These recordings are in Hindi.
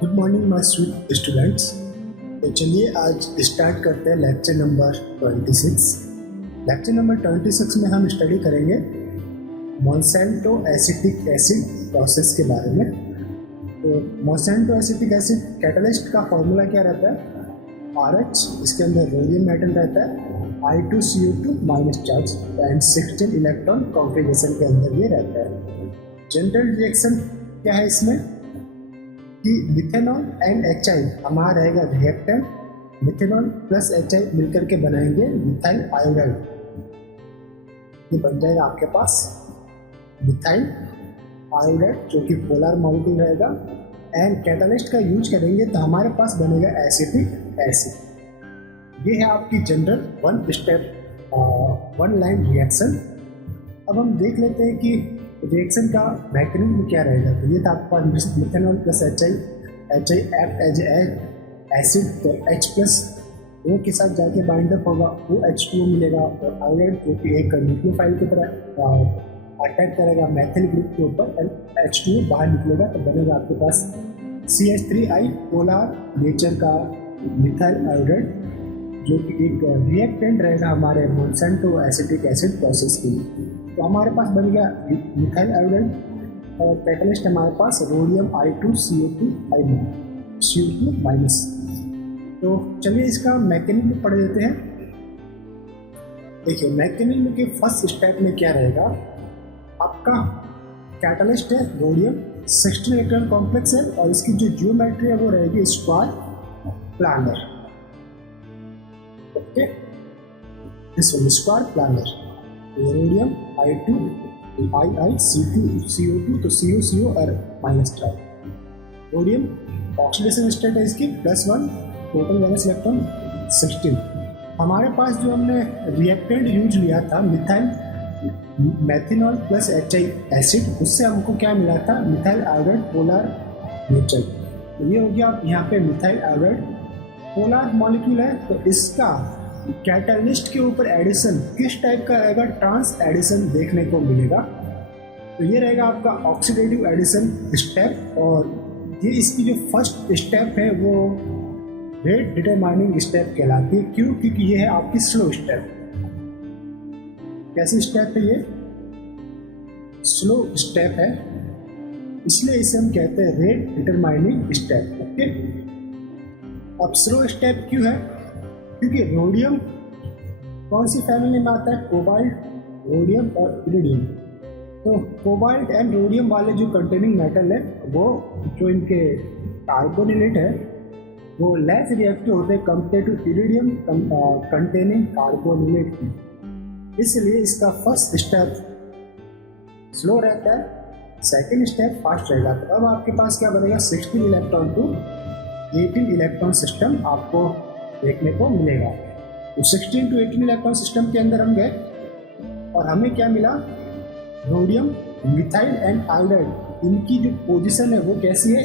Good morning my sweet students. तो चलिए आज स्टार्ट करते हैं लेक्चर नंबर 26। लेक्चर नंबर 26 में हम स्टडी करेंगे मोनसेंटो एसिटिक एसिड प्रोसेस के बारे में। तो मोनसेंटो एसिटिक एसिड कैटलिस्ट का फॉर्मूला क्या रहता है? RH, इसके अंदर रोडियम मेटल रहता है, I2CO2 minus charge and 16 electron configuration के अंदर ये रहता है। जनरल रिएक्शन क्या है इसमें कि मिथेनॉल एंड HI हमारा रहेगा रिएक्टेंट। मिथेनॉल प्लस HI मिलकर के बनाएंगे मिथाइल आयोडाइड। ये बन जाएगा आपके पास मिथाइल आयोडाइड जो कि पोलर मॉलिक्यूल रहेगा। एंड कैटलिस्ट का यूज करेंगे तो हमारे पास बनेगा एसिटिक एसिड। ये है आपकी जनरल वन लाइन रिएक्शन। अब हम देख लेते हैं कि रिएक्शन का मैकेनिज्म क्या रहेगा। तो ये था आपका methanol plus HI act as acid, तो H प्लस O के साथ जाके बाइंड अप होगा, वो H2O मिलेगा और आयोडाइड जो कि एक न्यूक्लियोफाइल की तरह अटैक करेगा मैथिल ग्रुप के ऊपर, H2O बाहर निकलेगा तो बनेगा आपके पास CH3I पोलर नेचर का मिथाइल आयोडाइड जो कि एक रिएक्टेंट रहेगा हमारे मोनसेंटो एसिटिक एसिड प्रोसेस के लिए। तो हमारे पास बन गया मिथाइल आयोडाइड और कैटलिस्ट हमारे पास रोडियम I2CO2 माइनस। तो चलिए इसका मैकेनिज्म पढ़ लेते हैं। देखिए मैकेनिज्म के फर्स्ट स्टेप में क्या रहेगा, आपका कैटलिस्ट है रोडियम 16 इलेक्ट्रॉन कॉम्प्लेक्स है और इसकी जो जियोमेट्री है वो रहेगी square planar. Okay, this one square planar. Rhodium I2 CO2 तो CO और minus charge. Rhodium oxidation state है इसकी +1, टोटल वैलेंस इलेक्ट्रॉन 16। हमारे पास जो हमने रिएक्टेंट यूज लिया था मेथिनॉल प्लस HI एसिड, उससे हमको क्या मिला था? Methyl iodide polar nature. तो ये हो गया यहाँ पे मिथाइल आयोडाइड पोलर मॉलिक्यूल है। तो इसका कैटलिस्ट के ऊपर एडिशन किस टाइप का रहेगा? ट्रांस एडिशन देखने को मिलेगा। तो ये रहेगा आपका ऑक्सीडेटिव एडिशन स्टेप और ये इसकी जो फर्स्ट स्टेप है वो रेट डिटरमाइनिंग स्टेप कहलाती है। क्यों? क्योंकि ये है आपकी स्लो स्टेप। कैसी स्टेप है ये? स्लो स्टेप है, इसलिए इसे हम कहते हैं रेट डिटरमाइनिंग स्टेप। ओके, अब स्लो स्टेप क्यों है? क्योंकि रोडियम कौन सी फैमिली में आता है? कोबाल्ट, रोडियम और इरिडियम। तो कोबाल्ट एंड रोडियम वाले जो कंटेनिंग मेटल है वो जो इनके कार्बोनिलेट है वो लेस रिएक्टिव होते हैं कंपेयर टू इरिडियम कंटेनिंग कार्बोनिलेट। इसलिए इसका फर्स्ट स्टेप स्लो रहता है, सेकेंड स्टेप फास्ट रहेगा। तो अब आपके पास क्या बनेगा? 16 इलेक्ट्रॉन टू 18 इलेक्ट्रॉन सिस्टम आपको देखने को मिलेगा। तो 16 टू 18 इलेक्ट्रॉन सिस्टम के अंदर हम गए और हमें क्या मिला? रोडियम, मिथाइल एंड आयोडाइड, इनकी जो पोजीशन है वो कैसी है?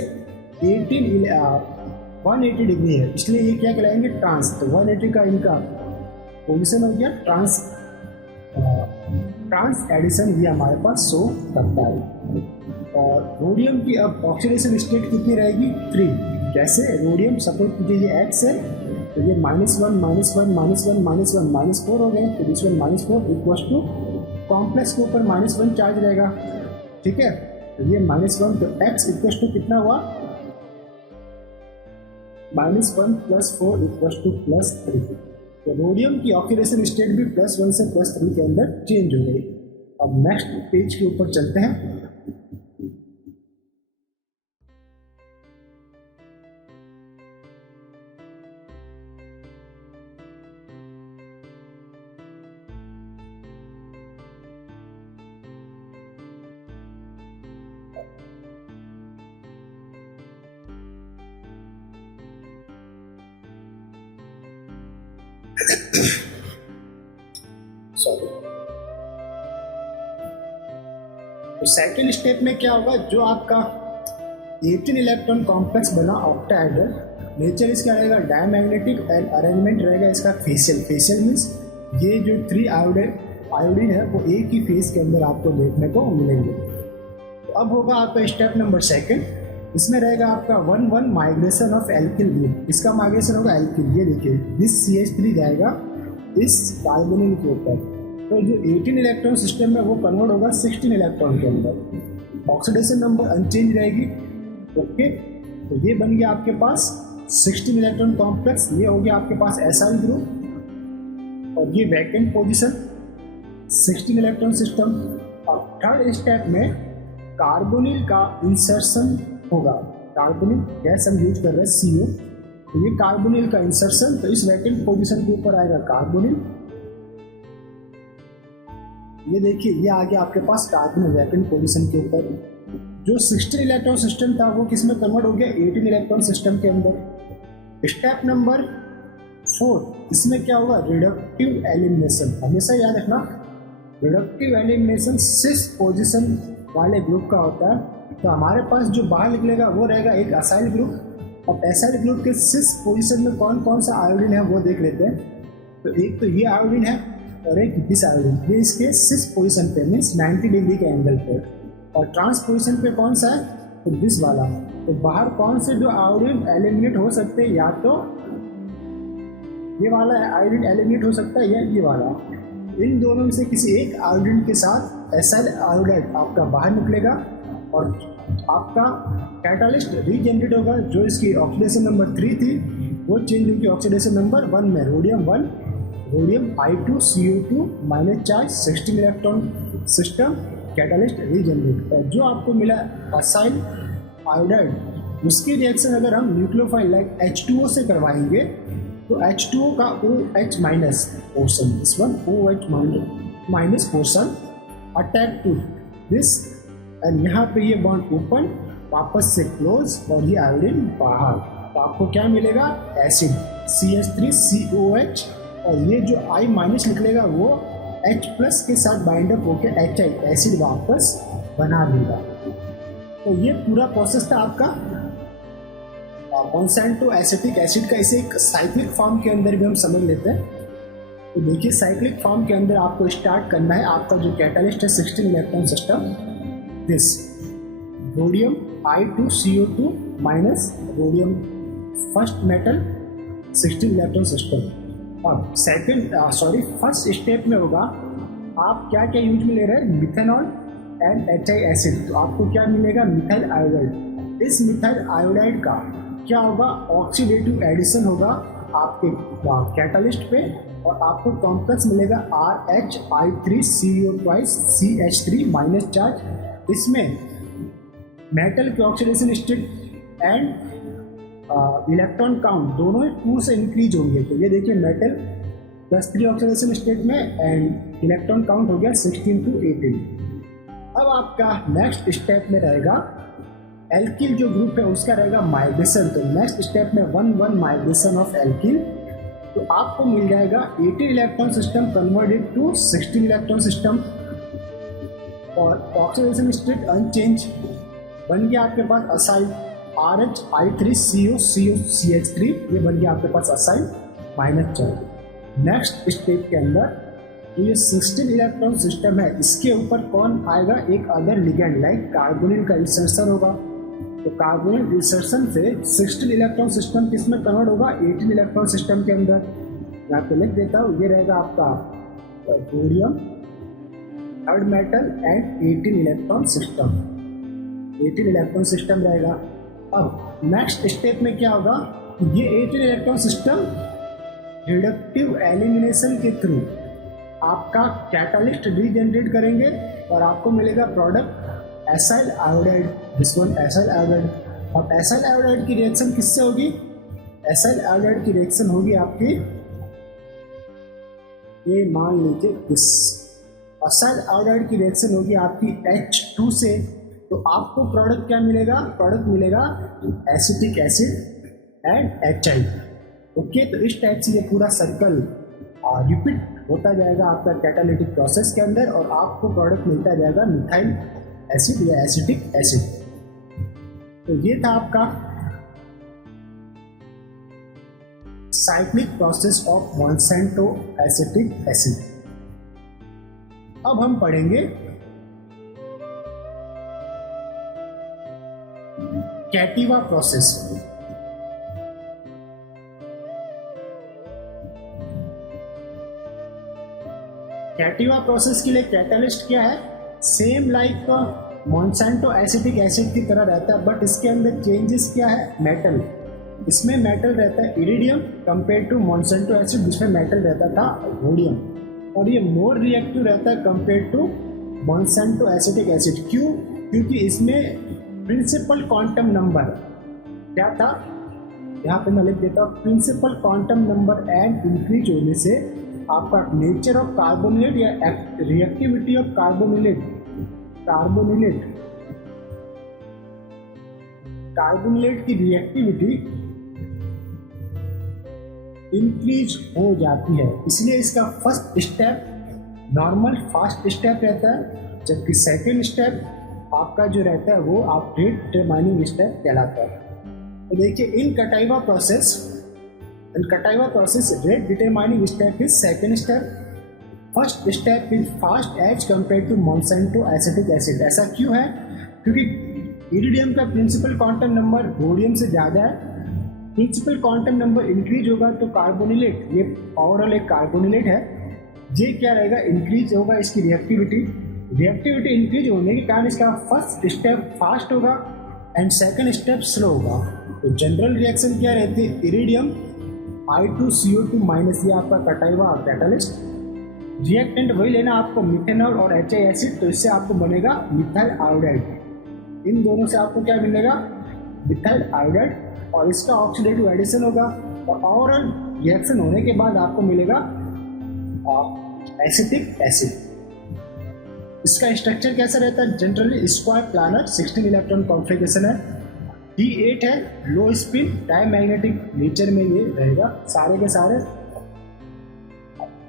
180 डिग्री है, इसलिए ये क्या कहलाएंगे? ट्रांस। तो 180 का इनका पोजीशन हो गया ट्रांस एडिशन, ये हमारे पास शो करता है। और रोडियम की अब ऑक्सीडेशन स्टेट कितनी रहेगी? 3। कैसे? रोडियम सपोज कीजिए ये X है तो ये -1 -4 हो गए, तो this one -4 equals to complex के ऊपर -1 चार्ज रहेगा। ठीक है, तो ये -1 तो X इक्वल्स टू कितना हुआ? -1 + 4 इक्वल्स टू +3। तो रोडियम की ऑक्सीडेशन स्टेट भी +1 से +3 के अंदर चेंज हो गई। अब नेक्स्ट पेज के ऊपर चलते हैं। सॉरी, तो सेकेंड स्टेप में क्या होगा? जो आपका 18 इलेक्ट्रॉन कॉम्प्लेक्स बना ऑक्टाहेड्रल, नेचर इसका रहेगा डायमैग्नेटिक एंड अरेंजमेंट रहेगा इसका फेशियल मीन्स ये जो 3 आयोडीन है वो एक ही फेज के अंदर आपको देखने को मिलेंगे। तो अब होगा आपका स्टेप नंबर 2। इसमें रहेगा आपका 1 माइग्रेशन ऑफ एल्किल ग्रुप, इसका माइग्रेशन होगा एल्किल। ये देखिए दिस CH3 जाएगा इस कार्बोनिल के ऊपर, तो जो 18 इलेक्ट्रॉन सिस्टम में वो कन्वर्ट होगा 16 इलेक्ट्रॉन के अंदर। ऑक्सीडेशन नंबर अनचेंज रहेगी। ओके, तो ये बन गया आपके पास 16 इलेक्ट्रॉन कॉम्प्लेक्स। ये हो गया आपके पास एसाइल ग्रुप और ये वैकेंट पोजीशन 16 इलेक्ट्रॉन सिस्टम। अब थर्ड स्टेप में कार्बोनिल का इंसर्शन होगा। कार्बोनिल गैस हम यूज कर रहे हैं CO, तो ये कार्बोनिल का इंसर्शन, तो इस वैकेंट पोजीशन के ऊपर आएगा कार्बोनिल। ये देखिए ये आ गया आपके पास कार्बोनिल वैकेंट पोजीशन के ऊपर। जो 16 इलेक्ट्रॉन सिस्टम था वो किस में कन्वर्ट हो गया 18 इलेक्ट्रॉन सिस्टम के अंदर। स्टेप नंबर 4, इसमें क्या होगा रिडक्टिव एलिमिनेशन। हमेशा याद रखना रिडक्टिव एलिमिनेशन 6 पोजीशन वाले ग्रुप का होता है। तो हमारे पास जो बाहर निकलेगा वो रहेगा एक असाइल ग्रुप। अब एसाइल ग्रुप के 6 पोजीशन में कौन कौन सा आयोडीन है वो देख लेते हैं। तो एक तो ये आयोडीन है और एक दिस आयोडीन, ये इसके 6 पोजीशन पे मीन्स 90 डिग्री के एंगल पे। और ट्रांस पोजीशन पे कौन सा है तो दिस वाला। तो बाहर कौन से जो आयोडीन एलिमिनेट हो सकते हैं, या तो ये वाला आयोडीन एलिमिनेट हो सकता है या ये वाला। इन दोनों में से किसी एक आयोडीन के साथ एसाइल आयोडाइड आपका बाहर निकलेगा और आपका कैटालिस्ट रीजनरेट होगा। जो इसकी ऑक्सीडेशन नंबर 3 थी वो चेंज होगी ऑक्सीडेशन नंबर 1 में। Rhodium 1 rhodium I2CO2 minus charge 16 electron system catalyst regenerate. और जो आपको मिला असाइल आयोडाइड उसकी रिएक्शन अगर हम न्यूक्लियोफाइल लाइक H2O से करवाएंगे तो H2O का OH minus portion, this one OH minus portion attack to this, and यहाँ पे ये बॉन्ड ओपन वापस से क्लोज और ये आयोडीन बाहर। तो आपको क्या मिलेगा एसिड CH3COH, और ये जो I माइनस निकलेगा वो H प्लस के साथ बाइंडअप होकर HI एसिड वापस बना देगा। तो ये पूरा प्रोसेस था आपका मोनसेंटो एसिटिक एसिड का। इसे एक साइक्लिक फॉर्म के अंदर भी हम समझ लेते हैं। तो देखिए साइक्लिक फॉर्म के अंदर आपको स्टार्ट करना है आपका जो कैटालिस्ट है 16 electron system, this rhodium I2CO2 minus rhodium first metal 16 electron system. अब फर्स्ट स्टेप में होगा आप क्या क्या यूज में ले रहे हैं मिथेनॉल एंड HI एसिड। तो आपको क्या मिलेगा मिथाइल आयोडाइड। इस मिथाइल आयोडाइड का क्या होगा ऑक्सीडेटिव एडिशन होगा आपके कैटालिस्ट पे और आपको कॉम्प्लेक्स मिलेगा RH I3CO CH3 minus charge. इसमें मेटल के oxidation state and electron count दोनों 2 से इंक्रीज होंगे। तो ये देखिए मेटल +3 ऑक्सीडेशन स्टेट में एंड इलेक्ट्रॉन काउंट हो गया 16 to 18। अब आपका नेक्स्ट स्टेप में रहेगा एल्किल जो ग्रुप है उसका रहेगा माइग्रेशन। तो नेक्स्ट स्टेप में 1 माइग्रेशन ऑफ एल्किल। तो आपको मिल जाएगा 18 electron system converted to 16 electron system और ऑक्सीडेशन स्टेट अनचेंज बन गया आपके पास असाइल RH I3CO CH3, ये बन गया आपके पास acyl minus charge. Next step के अंदर तो ये 16 इलेक्ट्रॉन सिस्टम है, इसके ऊपर कौन आएगा एक अदर लिगेंड लाइक कार्बोनिल का इंसर्शन होगा। तो कार्बोनिल इंसर्शन से 16 इलेक्ट्रॉन सिस्टम किसमें कन्वर्ट होगा 18 इलेक्ट्रॉन सिस्टम के अंदर। यहाँ पे लिख देता हूँ ये रहेगा आपका rhodium third metal and 18 electron system, 18 electron system रहेगा। अब नेक्स्ट स्टेप में क्या होगा ये 18 इलेक्ट्रॉन सिस्टम रिडक्टिव एलिमिनेशन के थ्रू आपका कैटालिस्ट रीजनरेट करेंगे और आपको मिलेगा product acyl iodide, this one acyl iodide. अब एसाइल आयोडाइड की रिएक्शन किससे होगी, एसाइल आयोडाइड की रिएक्शन होगी आपकी ये मान लीजिए दिस एसाइल आयोडाइड की रिएक्शन होगी आपकी H2 से। तो आपको प्रोडक्ट क्या मिलेगा, प्रोडक्ट मिलेगा acetic acid and HI। Okay, तो इस टाइप से ये पूरा सर्कल रिपीट होता जाएगा आपका कैटालिटिक प्रोसेस के अंदर और आपको प्रोडक्ट मिलता जाएगा मिथाइल एसिड या एसिटिक एसिड। तो ये था आपका cyclic process of Monsanto acetic acid. अब हम पढ़ेंगे कैटिवा प्रोसेस। कैटिवा प्रोसेस के लिए कैटालिस्ट क्या है? Same like Monsanto acetic acid की तरह रहता है, बट इसके अंदर चेंजेस क्या है? मेटल। इसमें मेटल रहता है iridium compare to Monsanto acid जिसमें मेटल रहता था रोडियम, और ये मोर रिएक्टिव रहता है compare to Monsanto acetic acid. क्यों? क्योंकि इसमें प्रिंसिपल क्वांटम नंबर क्या था, यहाँ पे मैं लिख देता हूँ, principal quantum number n increase होने से आपका नेचर ऑफ कार्बोनिलेट या रिएक्टिविटी ऑफ कार्बोनिलेट की रिएक्टिविटी इंक्रीज हो जाती है। इसलिए इसका first step normal fast step रहता है, जबकि सेकेंड स्टेप आपका जो रहता है वो आप रेट डिटरमाइनिंग स्टेप कहलाता है। तो देखिए in Cativa process rate determining step is second step. First step is fast as compare to Monsanto acetic acid. ऐसा क्यों है? क्योंकि इरिडियम का प्रिंसिपल क्वांटम नंबर रोडियम से ज़्यादा है। प्रिंसिपल क्वांटम नंबर इंक्रीज होगा तो कार्बोनिलेट, ये ओवरऑल एक कार्बोनिलेट है, ये क्या रहेगा? इंक्रीज होगा इसकी रिएक्टिविटी इंक्रीज होने के कारण इसका फर्स्ट स्टेप फास्ट होगा एंड सेकंड स्टेप स्लो होगा। तो जनरल रिएक्शन क्या रहती है? इरिडियम I2CO2 माइनस, ये आपका कैटाइवा और कैटालिस्ट। रिएक्टेंट वही लेना आपको, मिथेनॉल और HI एसिड, तो इससे आपको बनेगा मिथाइल आयोडाइड। इन दोनों से आपको क्या मिलेगा? मिथाइल आयोडाइड, और इसका ऑक्सीडेटिव एडिशन होगा और ओवरऑल रिएक्शन होने के बाद आपको मिलेगा एसिटिक एसिड। इसका स्ट्रक्चर कैसा रहता है? Generally square planar 16 electron configuration है, D8 है, लो स्पिन डायमैग्नेटिक नेचर में ये रहेगा, सारे के सारे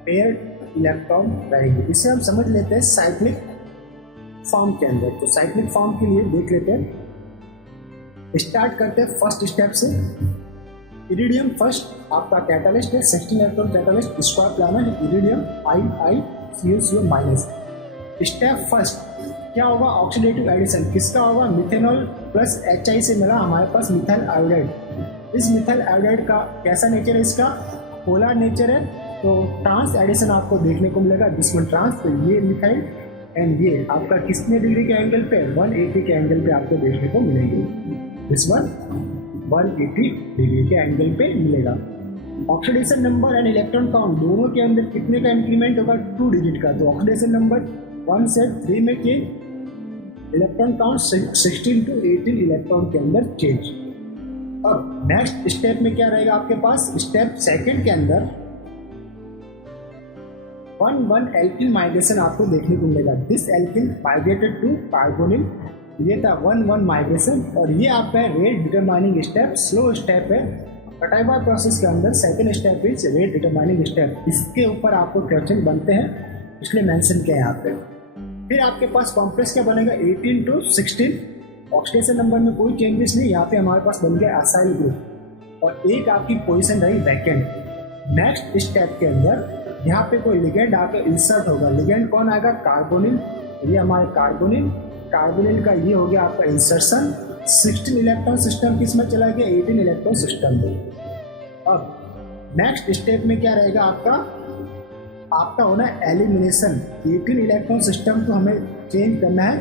पेयर्ड इलेक्ट्रॉन रहेंगे। इसे हम समझ लेते हैं साइक्लिक फॉर्म के अंदर। तो साइक्लिक फॉर्म के लिए देख लेते हैं, स्टार्ट करते हैं फर्स्ट स्टेप से। इरिडियम फर्स्ट आपका कैटालिस्ट है, 16 इलेक्ट्रॉन कैटालिस्ट, स्क्वायर प्लानर है, iridium I2CO minus. Step first क्या होगा? Oxidative addition. किसका होगा? मिथेनॉल प्लस HI से मिला हमारे पास मिथाइल आयोडाइड। इस मिथाइल आयोडाइड का कैसा नेचर है? इसका पोलर नेचर है, तो ट्रांस एडिशन आपको देखने को मिलेगा, जिसमें ट्रांस, तो ये मिथाइल एंड ये आपका कितने डिग्री के एंगल पे? 180 के एंगल पे आपको देखने को मिलेंगे। दिस वन 180 डिग्री के एंगल पे मिलेगा। Oxidation number and electron count दोनों के अंदर कितने का इंक्रीमेंट होगा? 2 डिजिट का। तो ऑक्सीडेशन नंबर 1 से 3 में change, electron count 16 to 18 electron के अंदर चेंज। अब नेक्स्ट स्टेप में क्या रहेगा आपके पास? स्टेप सेकंड के अंदर 1,1 एल्किल माइग्रेशन आपको देखने को मिलेगा। This alkyl migrated to carbonyl, ये था 1,1 माइग्रेशन, और ये आपका rate determining step, slow step है। कैटाइवा प्रोसेस के अंदर second step is rate determining step. इसके ऊपर आपको क्वेश्चन बनते हैं, इसलिए मेंशन किया है यहाँ पे। फिर आपके पास कॉम्प्लेक्स क्या बनेगा? 18 to 16। ऑक्सीडेशन नंबर में कोई चेंजेस नहीं, यहाँ पे हमारे पास बन गया असाइल ग्रुप, और एक आपकी पोजीशन रही वैकेंट। नेक्स्ट स्टेप के अंदर यहाँ पे कोई लिगेंड आकर इंसर्ट होगा। लिगेंड कौन आएगा? कार्बोनिल। ये हमारे कार्बोनिल का ये हो गया आपका इंसर्शन। 16 इलेक्ट्रॉन सिस्टम किस में चला गया? 18 इलेक्ट्रॉन सिस्टम में। अब नेक्स्ट स्टेप में क्या रहेगा आपका होना है एलिमिनेशन। 18 इलेक्ट्रॉन सिस्टम को हमें चेंज करना है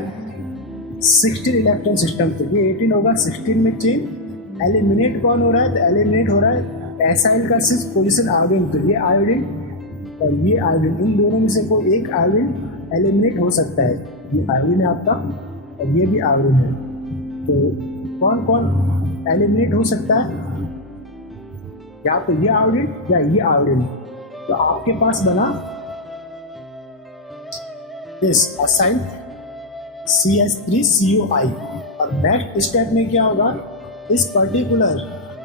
16 इलेक्ट्रॉन सिस्टम से। ये 18 होगा, 16 में चेंज। एलिमिनेट कौन हो रहा है? तो एलिमिनेट हो रहा है एसाइल का 6 पोजीशन आयोडीन। तो ये आयोडीन और ये आयोडीन, इन दोनों में से कोई एक आयोडीन एलिमिनेट हो सकता है। ये आयोडीन है आपका और ये भी आयोडीन है। तो कौन कौन एलिमिनेट हो सकता है? या तो ये आयोडीन या ये आयोडीन। तो आपके पास बना दिस असाइल CH3COI। और नेक्स्ट स्टेप में क्या होगा? इस पर्टिकुलर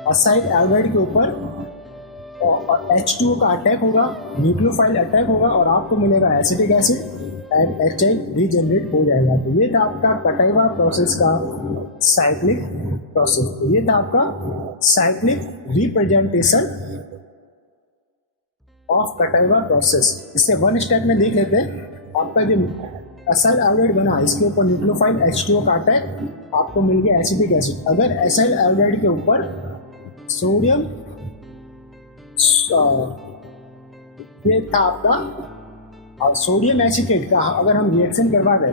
असाइल आयोडाइड के ऊपर और H2O का अटैक होगा, न्यूक्लियोफाइल अटैक होगा, और आपको मिलेगा acetic acid and HI regenerate हो जाएगा। तो ये था आपका कैटाइवा प्रोसेस का साइक्लिक प्रोसेस। तो ये था आपका साइक्लिक रिप्रेजेंटेशन ऑफ कैटाइवा प्रोसेस। इससे वन स्टेप में देख लेते हैं। आपका जो एसाइल एल्डिहाइड बना, इसके ऊपर न्यूक्लियोफाइल H2O काटा है, आपको मिल गया एसिटिक एसिड। अगर एसाइल एल्डिहाइड के ऊपर सोडियम ये था आपका सोडियम एसीटेट का अगर हम रिएक्शन करवा दें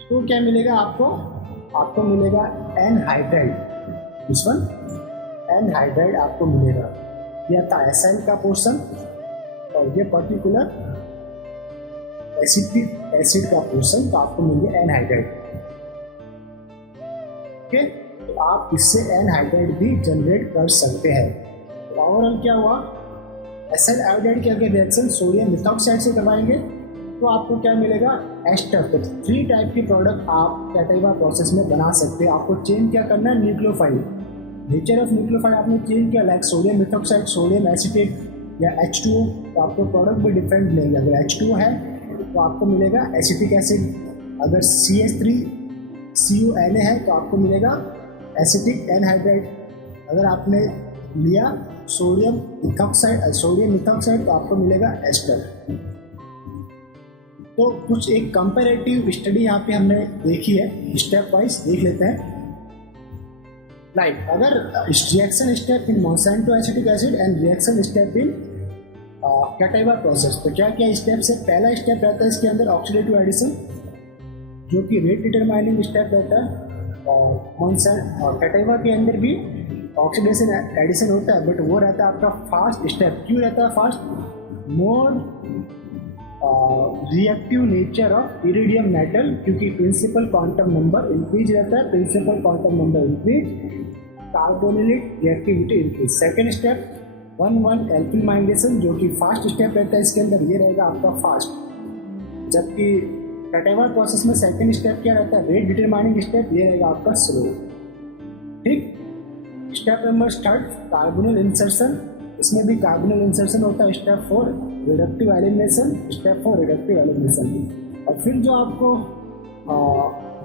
तो क्या मिलेगा आपको? आपको मिलेगा एनहाइड्राइड। दिस वन एनहाइड्राइड आपको मिलेगा। यह था एसाइल का पोर्शन और ये पर्टिकुलर एसिटिक एसिड का पोर्शन, तो आपको मिल गया एनहाइड्राइड। ओके, तो आप इससे एनहाइड्राइड भी जनरेट कर सकते हैं। तो ओवरऑल क्या हुआ? एसाइल एल्डिहाइड के अगर रिएक्शन सोडियम मिथॉक्साइड से करवाएंगे तो आपको क्या मिलेगा? एस्टर। तो 3 टाइप की प्रोडक्ट आप कैटाइवा प्रोसेस में बना सकते हैं। आपको चेंज क्या करना है? न्यूक्लियोफाइल, नेचर ऑफ न्यूक्लियोफाइल आपने चेंज किया, like sodium methoxide, sodium acetate या H2O, तो आपको प्रोडक्ट भी डिफरेंट मिलेगा। अगर H2O है तो आपको मिलेगा एसिटिक एसिड, अगर CH3CuNa है तो आपको मिलेगा एसिटिक एनहाइड्राइड, अगर आपने लिया सोडियम मिथॉक्साइड तो आपको मिलेगा एस्टर। तो कुछ एक कंपैरेटिव स्टडी यहाँ पे हमने देखी है, स्टेप वाइज देख लेते हैं। लाइक अगर reaction step in Monsanto acetic acid and reaction step in Cativa process, तो क्या क्या स्टेप्स है? पहला स्टेप रहता है इसके अंदर ऑक्सीडेटिव एडिशन, जो कि रेट डिटरमाइनिंग स्टेप रहता है। और कैटाइवा के अंदर भी ऑक्सीडेशन एडिशन होता है, बट वो रहता है आपका फास्ट स्टेप। क्यों रहता है fast? More reactive nature of iridium metal, क्योंकि प्रिंसिपल क्वांटम नंबर इंक्रीज रहता है, principal quantum number increase, carbonylic reactivity increase. Second step 1,1 alkyl migration, जो कि फास्ट स्टेप रहता है इसके अंदर, ये रहेगा आपका फास्ट। जबकि कैटाइवा प्रोसेस में सेकेंड स्टेप क्या रहता है? रेट डिटरमाइनिंग स्टेप, ये रहेगा आपका स्लो। ठीक। स्टेप नंबर 3 कार्बोनिल इंसर्शन, इसमें भी कार्बोनिल इंसर्शन होता है। Step 4 reductive elimination, step 4 reductive elimination. और फिर जो आपको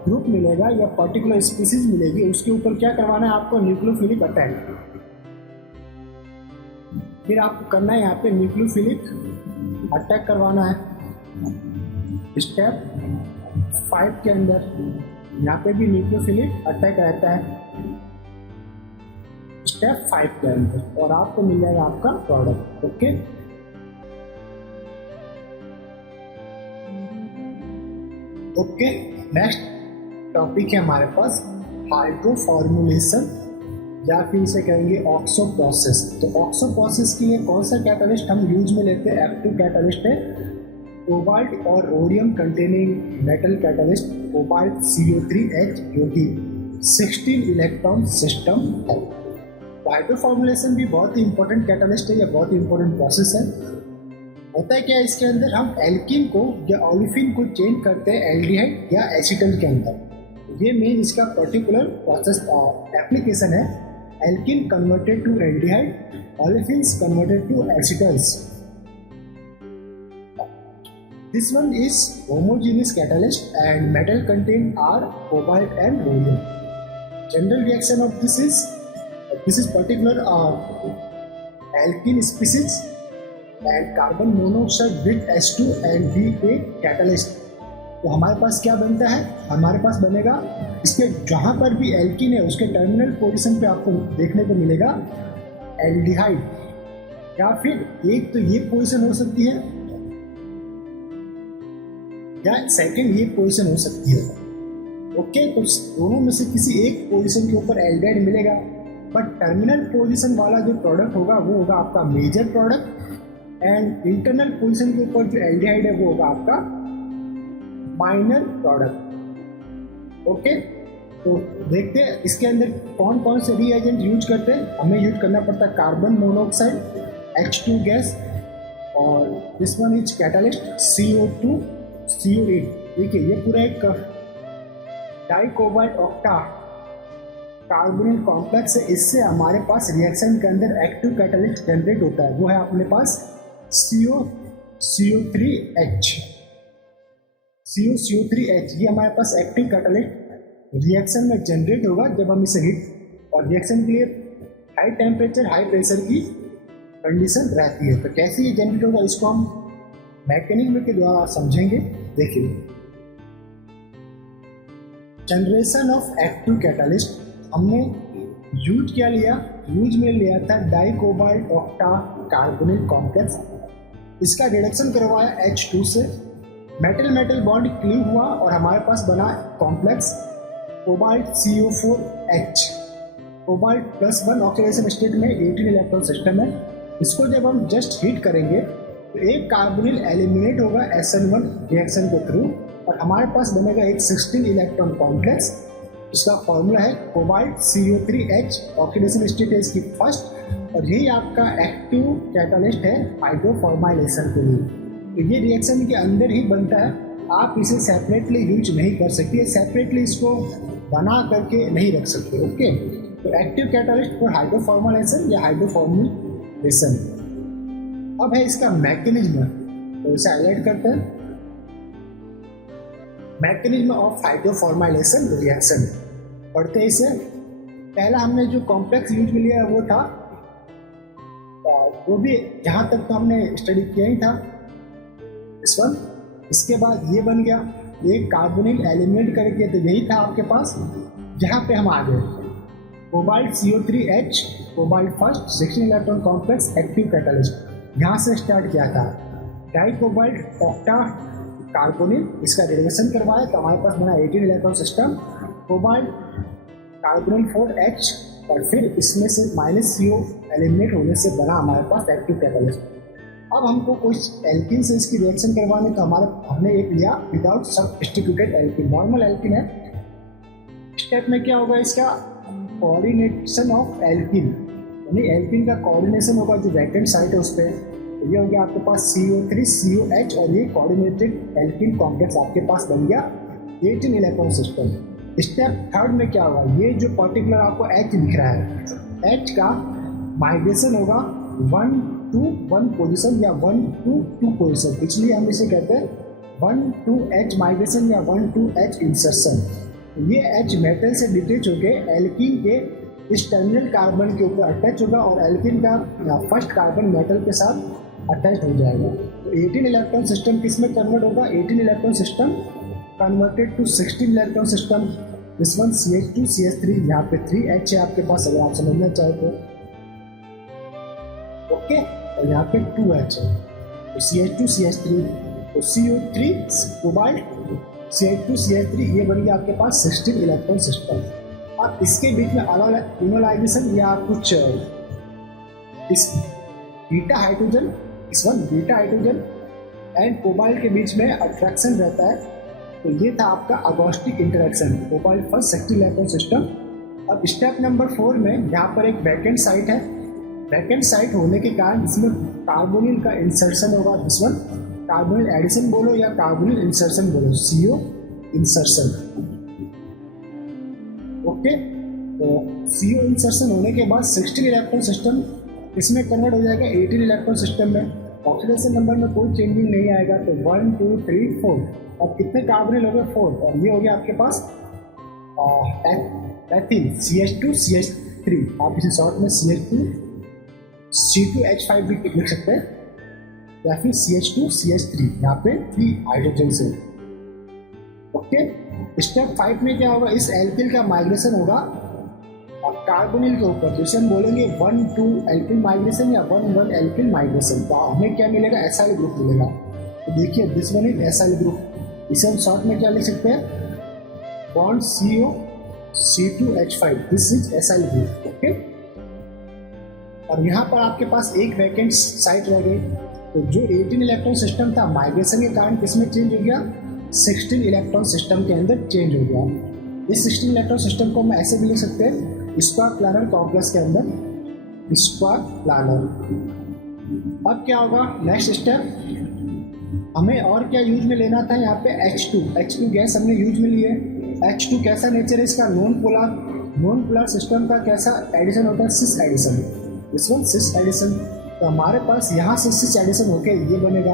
ग्रुप मिलेगा या पर्टिकुलर स्पीसीज मिलेगी, उसके ऊपर क्या करवाना है आपको? Nucleophilic attack. फिर आपको करना है यहाँ पे न्यूक्लियोफिलिक अटैक करवाना है। स्टेप 5 के अंदर यहाँ पे भी न्यूक्लियोफिलिक अटैक रहता है स्टेप 5 के अंदर, और आपको मिल जाएगा आपका product. Okay, okay. Next topic है हमारे पास हाइड्रो फॉर्मुलेशन, या फिर इसे कहेंगे ऑक्सो प्रोसेस। तो ऑक्सो प्रोसेस के लिए कौन सा कैटालिस्ट हम यूज में लेते हैं? एक्टिव कैटालिस्ट है कोबाल्ट और rhodium containing metal catalyst cobalt CO3H, जो कि 16 इलेक्ट्रॉन सिस्टम है। हाइड्रो फॉर्मुलेशन भी बहुत ही इंपॉर्टेंट कैटालिस्ट है, या बहुत ही इंपॉर्टेंट प्रोसेस है। होता है क्या इसके अंदर? हम एल्कीन को या ओलिफिन को चेंज करते हैं एल्डिहाइड या एसीटल के अंदर। ये मेन इसका पर्टिकुलर प्रोसेस एप्लीकेशन है। Alkene converted to aldehyde, olefins converted to acetals. This one is homogeneous catalyst and metal contained are cobalt and rhodium. General reaction of this is particular alkene species and carbon monoxide with H2 and be a catalyst. तो हमारे पास क्या बनता है? हमारे पास बनेगा इसके जहाँ पर भी एल्कीन है उसके टर्मिनल पोजीशन पे आपको देखने को मिलेगा एल्डिहाइड, या फिर एक तो ये पोजीशन हो सकती है या सेकंड ये पोजीशन हो सकती है। ओके, तो दोनों में से किसी एक पोजीशन के ऊपर एल्डिहाइड मिलेगा, बट टर्मिनल पोजीशन वाला जो प्रोडक्ट होगा वो होगा आपका major product, and internal position के ऊपर जो एल्डिहाइड है वो होगा आपका माइनर प्रोडक्ट। ओके, तो देखते हैं इसके अंदर कौन कौन से रिएजेंट यूज करते हैं। हमें यूज करना पड़ता है कार्बन मोनोऑक्साइड, H2 गैस, और this one is catalyst CO2 CO8। देखिए ये पूरा एक डाइकोबाल्ट ऑक्टा कार्बोनिल कॉम्प्लेक्स है। इससे हमारे पास रिएक्शन के अंदर एक्टिव कैटालिस्ट जनरेट होता है, वो है अपने पास CO3H। ये हमारे पास एक्टिव कैटालिस्ट रिएक्शन में जनरेट होगा जब हम इसे हीट, और रिएक्शन के लिए हाई टेम्परेचर हाई प्रेशर की कंडीशन रहती है। तो कैसे ये जनरेट होगा इसको हम मैकेनिज्म के द्वारा समझेंगे। देखिए, जनरेशन ऑफ एक्टिव कैटालिस्ट हमने यूज क्या लिया, यूज में लिया था di cobalt octa carbonyl complex. इसका रिडक्शन करवाया H2 से, मेटल मेटल बॉन्ड क्लीव हुआ और हमारे पास बना complex cobalt CO4H। Cobalt +1 oxidation state में 18 इलेक्ट्रॉन सिस्टम है। इसको जब हम जस्ट हीट करेंगे तो एक कार्बोनिल एलिमिनेट होगा SN1 रिएक्शन के थ्रू और हमारे पास बनेगा एक 16 इलेक्ट्रॉन कॉम्प्लेक्स। इसका फॉर्मूला है कोबाल्ट CO3H, ऑक्सीडेशन स्टेट है इसकी फर्स्ट, और यही आपका एक्टिव कैटालिस्ट है हाइड्रोफॉर्माइलेशन के लिए। तो ये रिएक्शन के अंदर ही बनता है, आप इसे सेपरेटली यूज नहीं कर सकते, सेपरेटली इसको बना करके नहीं रख सकते। ओके, तो एक्टिव कैटालिस्ट फॉर हाइड्रोफॉर्माइलेशन या हाइड्रोफॉर्मिलेशन। अब है इसका मैकेनिज्म, तो इसे हाईलाइट करते हैं। मैकेनिज्म ऑफ हाइड्रोफॉर्माइलेशन रिएक्शन पढ़ते हैं इसे। पहला हमने जो कॉम्प्लेक्स यूज में लिया वो था, वो भी जहाँ तक तो हमने स्टडी किया ही था इस वन। इसके बाद ये बन गया, एक कार्बोनिल एलिमिनेट करके, तो यही था आपके पास। जहाँ पे हम आ गए cobalt CO3H, cobalt first 16 electron complex active catalyst, यहाँ से स्टार्ट किया था। डाई कोबाल्ट ऑक्टा कार्बोनिल, इसका रिडक्शन करवाया तो हमारे पास बना 18 electron system. Cobalt carbonyl 4H और फिर इसमें से -CO एलिमिनेट होने से बना हमारे पास एक्टिव कैटालिस्ट। अब हमको कुछ एल्किन से इसकी रिएक्शन करवाने, तो हमने एक लिया without substituted alkene, normal alkene है। स्टेप में क्या होगा, इसका कोऑर्डिनेशन ऑफ एल्किन, यानी एल्किन का कोऑर्डिनेशन होगा जो वैकेंट साइट है उस पर। तो ये हो गया आपके पास CO3 COH और ये कोऑर्डिनेटेड एल्किन कॉम्प्लेक्स आपके पास बन गया 18 इलेक्ट्रॉन सिस्टम। स्टेप थर्ड में क्या होगा, ये जो पर्टिकुलर आपको H दिख रहा है, H का माइग्रेशन होगा 1 to 1 पोजिशन या 1 to 2 पोजिशन, इसलिए हम इसे कहते हैं 1 to H माइग्रेशन या 1 to H इंसर्शन। ये H मेटल से डिटेच होके एल्कीन के इस टर्मिनल कार्बन के ऊपर अटैच होगा और एल्कीन का फर्स्ट कार्बन मेटल के साथ अटैच हो जाएगा। तो 18 इलेक्ट्रॉन सिस्टम किस में कन्वर्ट होगा, 18 electron system converted to 16 electron system. This one CH2 CH3, यहाँ पे 3H है आपके पास अगर आप समझना चाहे तो। ओके, और यहाँ पे 2H है, तो CH2 CH3, तो CO3 कोबाल्ट CH2 CH3, ये बन गया आपके पास 16 इलेक्ट्रॉन सिस्टम। अब इसके बीच में अलग इनोलाइजेशन या कुछ इस बीटा हाइड्रोजन, इस one beta hydrogen and cobalt के बीच में अट्रैक्शन रहता है। तो ये था आपका agostic interaction, cobalt first 16 electron system. अब स्टेप नंबर 4 में यहाँ पर एक वैकेंट साइट है, वैकेंट साइट होने के कारण इसमें कार्बोनिल का इंसर्शन होगा। दिस वन कार्बोनिल एडिशन बोलो या कार्बोनिल इंसर्शन बोलो, CO इंसर्शन। ओके, तो CO इंसर्शन होने के बाद 16 इलेक्ट्रॉन सिस्टम इसमें कन्वर्ट हो जाएगा 18 इलेक्ट्रॉन सिस्टम में। ऑक्सीडेशन नंबर में कोई चेंजिंग नहीं आएगा, तो 1 2 3 4। अब कितने कार्बोनिल हो गए, 4, और ये हो गया आपके पास एथिल CH2 CH3, आप इसे शॉर्ट में CH2 C2H5 भी लिख सकते हैं या फिर CH2 CH3, यहाँ पे 3 हाइड्रोजन से। ओके, स्टेप 5 में क्या होगा, इस एल्किल का माइग्रेशन होगा और कार्बोनिल के ऊपर, जिसे हम बोलेंगे 1-2 एल्किल माइग्रेशन या 1-1 एल्किल माइग्रेशन। तो हमें क्या मिलेगा, एसाइल ग्रुप मिलेगा। तो देखिए this one is acyl group, इसे हम शॉर्ट में क्या लिख सकते हैं, bond CO C2H5, this is acyl group. Okay, और यहाँ पर आपके पास एक वैकेंट साइट रह गई। तो जो 18 इलेक्ट्रॉन सिस्टम था माइग्रेशन के कारण किसमें चेंज हो गया, 16 इलेक्ट्रॉन सिस्टम के अंदर चेंज हो गया। इस 16 इलेक्ट्रॉन सिस्टम को हम ऐसे भी लिख सकते हैं, स्क्वायर प्लानर कॉम्प्लेक्स के अंदर स्क्वायर प्लानर। अब क्या होगा, नेक्स्ट स्टेप हमें और क्या यूज में लेना था, यहाँ पे H2 गैस हमने यूज में लिए। H2 कैसा नेचर है इसका, नॉन पोलर सिस्टम का कैसा एडिशन होता है, cis addition, this one cis addition. तो हमारे पास यहाँ से सिस एडिशन होके ये बनेगा,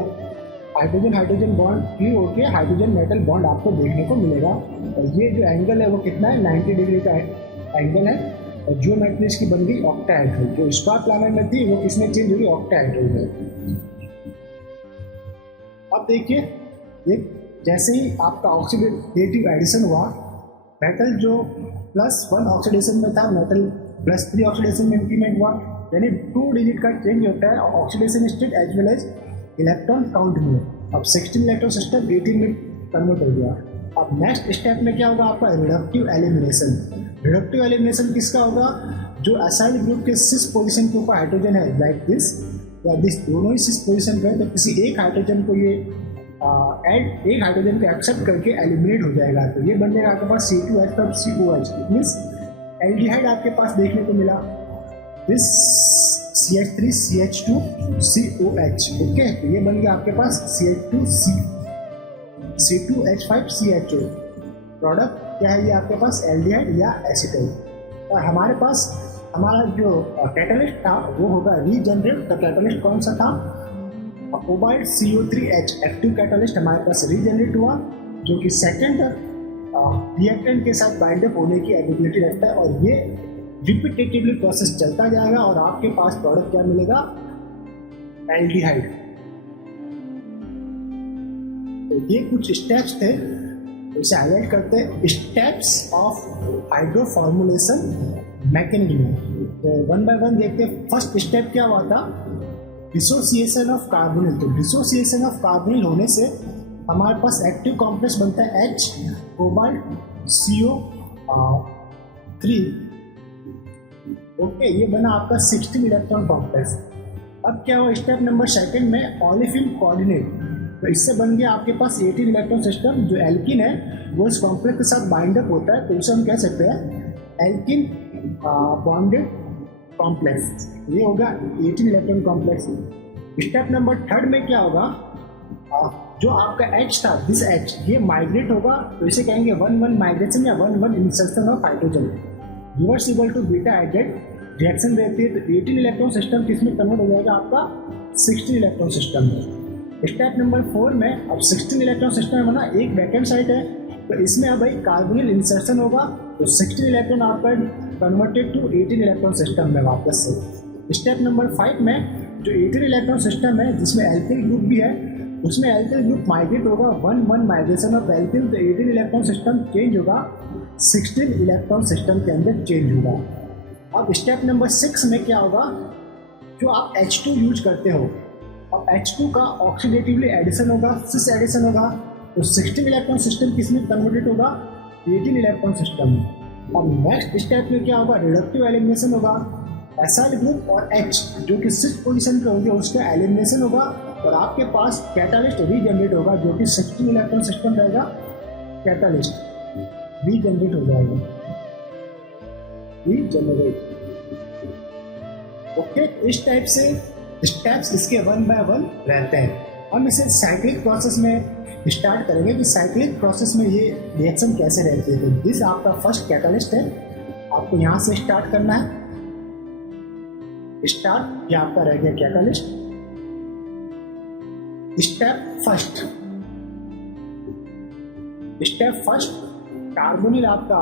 हाइड्रोजन हाइड्रोजन बॉन्ड फ्री होके हाइड्रोजन मेटल बॉन्ड आपको देखने को मिलेगा। और ये जो एंगल है वो कितना है, 90 डिग्री का एंगल है। और ज्योमेट्री इसकी बन गई ऑक्टाहेड्रल, जो स्क्वायर प्लानर में थी वो किसमें चेंज होगी, ऑक्टाहेड्रल में। अब देखिए एक जैसे ही आपका ऑक्सीडेटिव एडिशन हुआ, मेटल जो +1 ऑक्सीडेशन में था मेटल +3 ऑक्सीडेशन में इंक्रीमेंट हुआ, यानी 2 डिजिट का चेंज होता है oxidation state as well as electron count में। अब 16 इलेक्ट्रॉन सिस्टम 18 में कन्वर्ट हो गया। अब नेक्स्ट स्टेप में क्या होगा आपका रिडक्टिव एलिमिनेशन। रिडक्टिव एलिमिनेशन किसका होगा? जो असाइल ग्रुप के सिस पोजीशन के ऊपर हाइड्रोजन है लाइक दिस या दिस, दोनों ही सिस पोजीशन पे, तो किसी एक हाइड्रोजन को ये एक हाइड्रोजन को एक्सेप्ट करके एलिमिनेट हो जाएगा। तो ये बन जाएगा आपके पास C2H तब COH। इट मीन्स एल्डिहाइड आपके पास देखने को मिला, this CH3 CH2 COH। Okay, तो ये बन गया आपके पास CH2 C2H5 CHO। प्रोडक्ट क्या है ये आपके पास? एल्डिहाइड या एसिटाइल। और हमारे पास हमारा जो कैटलिस्ट था वो होगा रीजनरेट। तो कैटलिस्ट कौन सा था? कोबाल्ट CO3H एक्टिव कैटलिस्ट हमारे पास रीजनरेट हुआ, जो कि सेकेंड रिएक्टेंट के साथ बाइंड अप होने की एबिलिटी रखता है, और ये रिपीटेटिवली प्रोसेस चलता जाएगा और आपके पास प्रोडक्ट क्या मिलेगा? एल्डिहाइड। तो ये कुछ स्टेप्स थे, तो इसे हाईलाइट करते हैं। Steps of hydro formulation mechanism. तो वन बाय वन देखते हैं। फर्स्ट स्टेप क्या हुआ था? Dissociation of carbonyl. तो डिसोसिएशन ऑफ कार्बोनिल होने से हमारे पास एक्टिव कॉम्प्लेक्स बनता है H कोबाल्ट CO3। ओके, ये बना आपका 16 इलेक्ट्रॉन कॉम्प्लेक्स। अब क्या हुआ स्टेप नंबर सेकंड में? Olefin coordinate. तो इससे बन गया आपके पास 18 इलेक्ट्रॉन सिस्टम। जो एल्किन है वो इस कॉम्प्लेक्स के साथ बाइंड अप होता है, तो उसे हम कह सकते हैं एल्किन बॉन्डेड कॉम्प्लेक्स। ये होगा 18 electron complex. Step number third में क्या होगा? जो आपका H था, दिस H, ये माइग्रेट होगा, तो इसे कहेंगे 1-1 माइग्रेशन या 1-1 insertion of hydrogen. Reversible to beta hydride reaction रहती है, तो 18 इलेक्ट्रॉन सिस्टम किसमें कन्वर्ट हो जाएगा? आपका 16 इलेक्ट्रॉन सिस्टम में। स्टेप नंबर 4 में अब 16 इलेक्ट्रॉन सिस्टम में बना, एक वैकेंट साइट है, तो इसमें अब भाई कार्बोनिल इंसर्शन होगा, तो 16 इलेक्ट्रॉन आपका कन्वर्टेड टू 18 इलेक्ट्रॉन सिस्टम में वापस से। स्टेप नंबर 5 में जो 18 इलेक्ट्रॉन सिस्टम है जिसमें एल्किल ग्रुप भी है, उसमें एल्किल ग्रुप माइग्रेट होगा, 1-1 माइग्रेशन ऑफ एल्किल, तो 18 इलेक्ट्रॉन सिस्टम चेंज होगा, 16 इलेक्ट्रॉन सिस्टम के अंदर चेंज होगा। अब स्टेप नंबर 6 में क्या होगा? जो आप H2 यूज करते हो, अब H2 का ऑक्सीडेटिवली एडिशन होगा, सिस एडिशन होगा, तो 16 इलेक्ट्रॉन सिस्टम किसमें कन्वर्टेड होगा? 18 इलेक्ट्रॉन सिस्टम में। अब नेक्स्ट स्टेप में क्या होगा? रिडक्टिव एलिमिनेशन होगा। एसाइल ग्रुप और H जो कि सिक्स पोजीशन पे होंगे उसका एलिमिनेशन होगा, और आपके पास कैटालिस्ट रीजनरेट होगा, जो कि 16 इलेक्ट्रॉन सिस्टम रहेगा, कैटालिस्ट रीजनरेट हो जाएगा, रीजनरेट। ओके, इस टाइप से स्टेप्स इसके 1 बाय 1 रहते हैं। हम इसे साइक्लिक प्रोसेस में स्टार्ट करेंगे कि साइक्लिक प्रोसेस में ये रिएक्शन कैसे रहती है। तो दिस आपका फर्स्ट कैटालिस्ट है, आपको यहाँ से स्टार्ट करना है। स्टार्ट, ये आपका रह गया कैटालिस्ट। स्टेप फर्स्ट कार्बोनिल आपका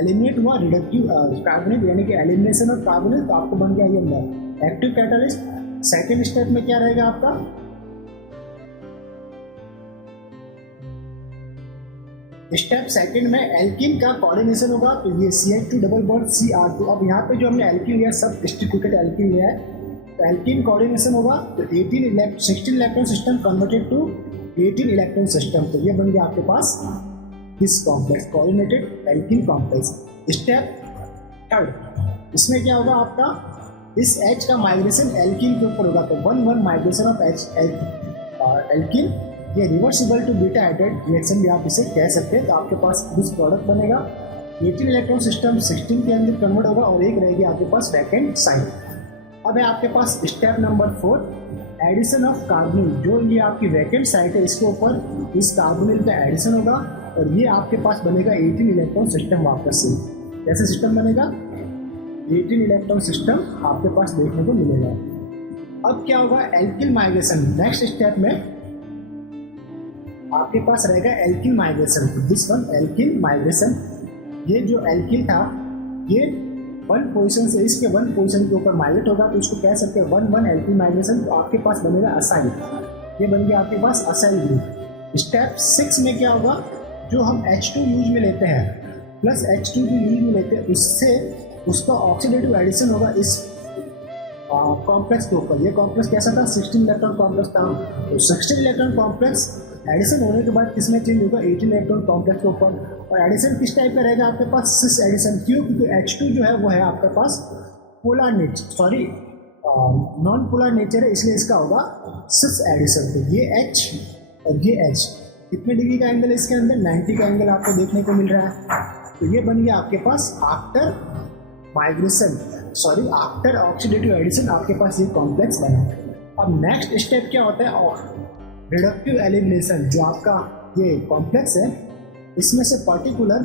एलिमिनेट हुआ, रिडक्टिव कार्बोनिल यानी कि एलिमिनेशन ऑफ कार्बोनिल, तो आपको बन गया ये एक्टिव कैटालिस्ट। सेकेंड स्टेप में क्या रहेगा आपका? स्टेप सेकंड में एल्किन का कोऑर्डिनेशन होगा, तो ये CH2 डबल बॉन्ड Cr2। अब यहाँ पे जो हमने एल्किन लिया सब डिस्ट्रीब्यूटेड एल्किन लिया है, तो एल्किन कोऑर्डिनेशन होगा, तो 16 electron system converted to 18 electron system. तो ये बन गया आपके पास this complex, coordinated alkene complex. Step third, इसमें क्या होगा आपका? इस H का माइग्रेशन एल्किन के ऊपर होगा, तो 1-1 माइग्रेशन ऑफ एल्किन। ये reversible to beta hydride reaction भी आप इसे कह सकते हैं। तो आपके पास दिस प्रोडक्ट बनेगा, 18 इलेक्ट्रॉन सिस्टम 16 के अंदर कन्वर्ट होगा, और एक रहेगी आपके पास वैकेंट साइट। अब है आपके पास step number 4, addition of carbonyl. जो ये आपकी वैकेंट साइट है, इसके ऊपर इस कार्बोनिल का एडिशन होगा, और ये आपके पास बनेगा 18 इलेक्ट्रॉन सिस्टम वापस से। कैसे सिस्टम बनेगा? 18 इलेक्ट्रॉन सिस्टम आपके पास देखने को मिलेगा। अब क्या होगा? Alkyl migration. नेक्स्ट स्टेप में आपके पास रहेगा alkyl migration, this one alkyl migration. ये जो एल्किल था ये 1 पोजीशन से इसके 1 पोजीशन के ऊपर माइग्रेट होगा, तो इसको कह सकते हैं 1-1 एल्किल माइग्रेशन। तो आपके पास बनेगा असाइल, ये बन गया आपके पास असाइल ग्रुप। स्टेप 6 में क्या होगा, जो हम H2 यूज में लेते हैं प्लस H2 जो यूज में लेते हैं उससे उसका ऑक्सीडेटिव एडिशन होगा इस कॉम्प्लेक्स के ऊपर। ये कॉम्प्लेक्स कैसा था, 16 इलेक्ट्रॉन कॉम्प्लेक्स था। तो 16 इलेक्ट्रॉन कॉम्प्लेक्स एडिशन होने के बाद किसमें चेंज होगा, 18 इलेक्ट्रॉन कॉम्प्लेक्स के ऊपर। और एडिशन किस टाइप का रहेगा आपके पास, सिस एडिशन। क्यों, क्योंकि H2 जो है वो है आपके पास polar nature, sorry non polar nature है, इसलिए इसका होगा सिस एडिशन। तो ये H और ये H, कितने डिग्री का एंगल है इसके अंदर, 90 का एंगल आपको देखने को मिल रहा है। तो ये बन गया आपके पास after migration, sorry after oxidative addition आपके पास ये कॉम्प्लेक्स बना। अब नेक्स्ट स्टेप क्या होता है, रिडक्टिव एलिमिनेशन। जो आपका ये कॉम्प्लेक्स है इसमें से पर्टिकुलर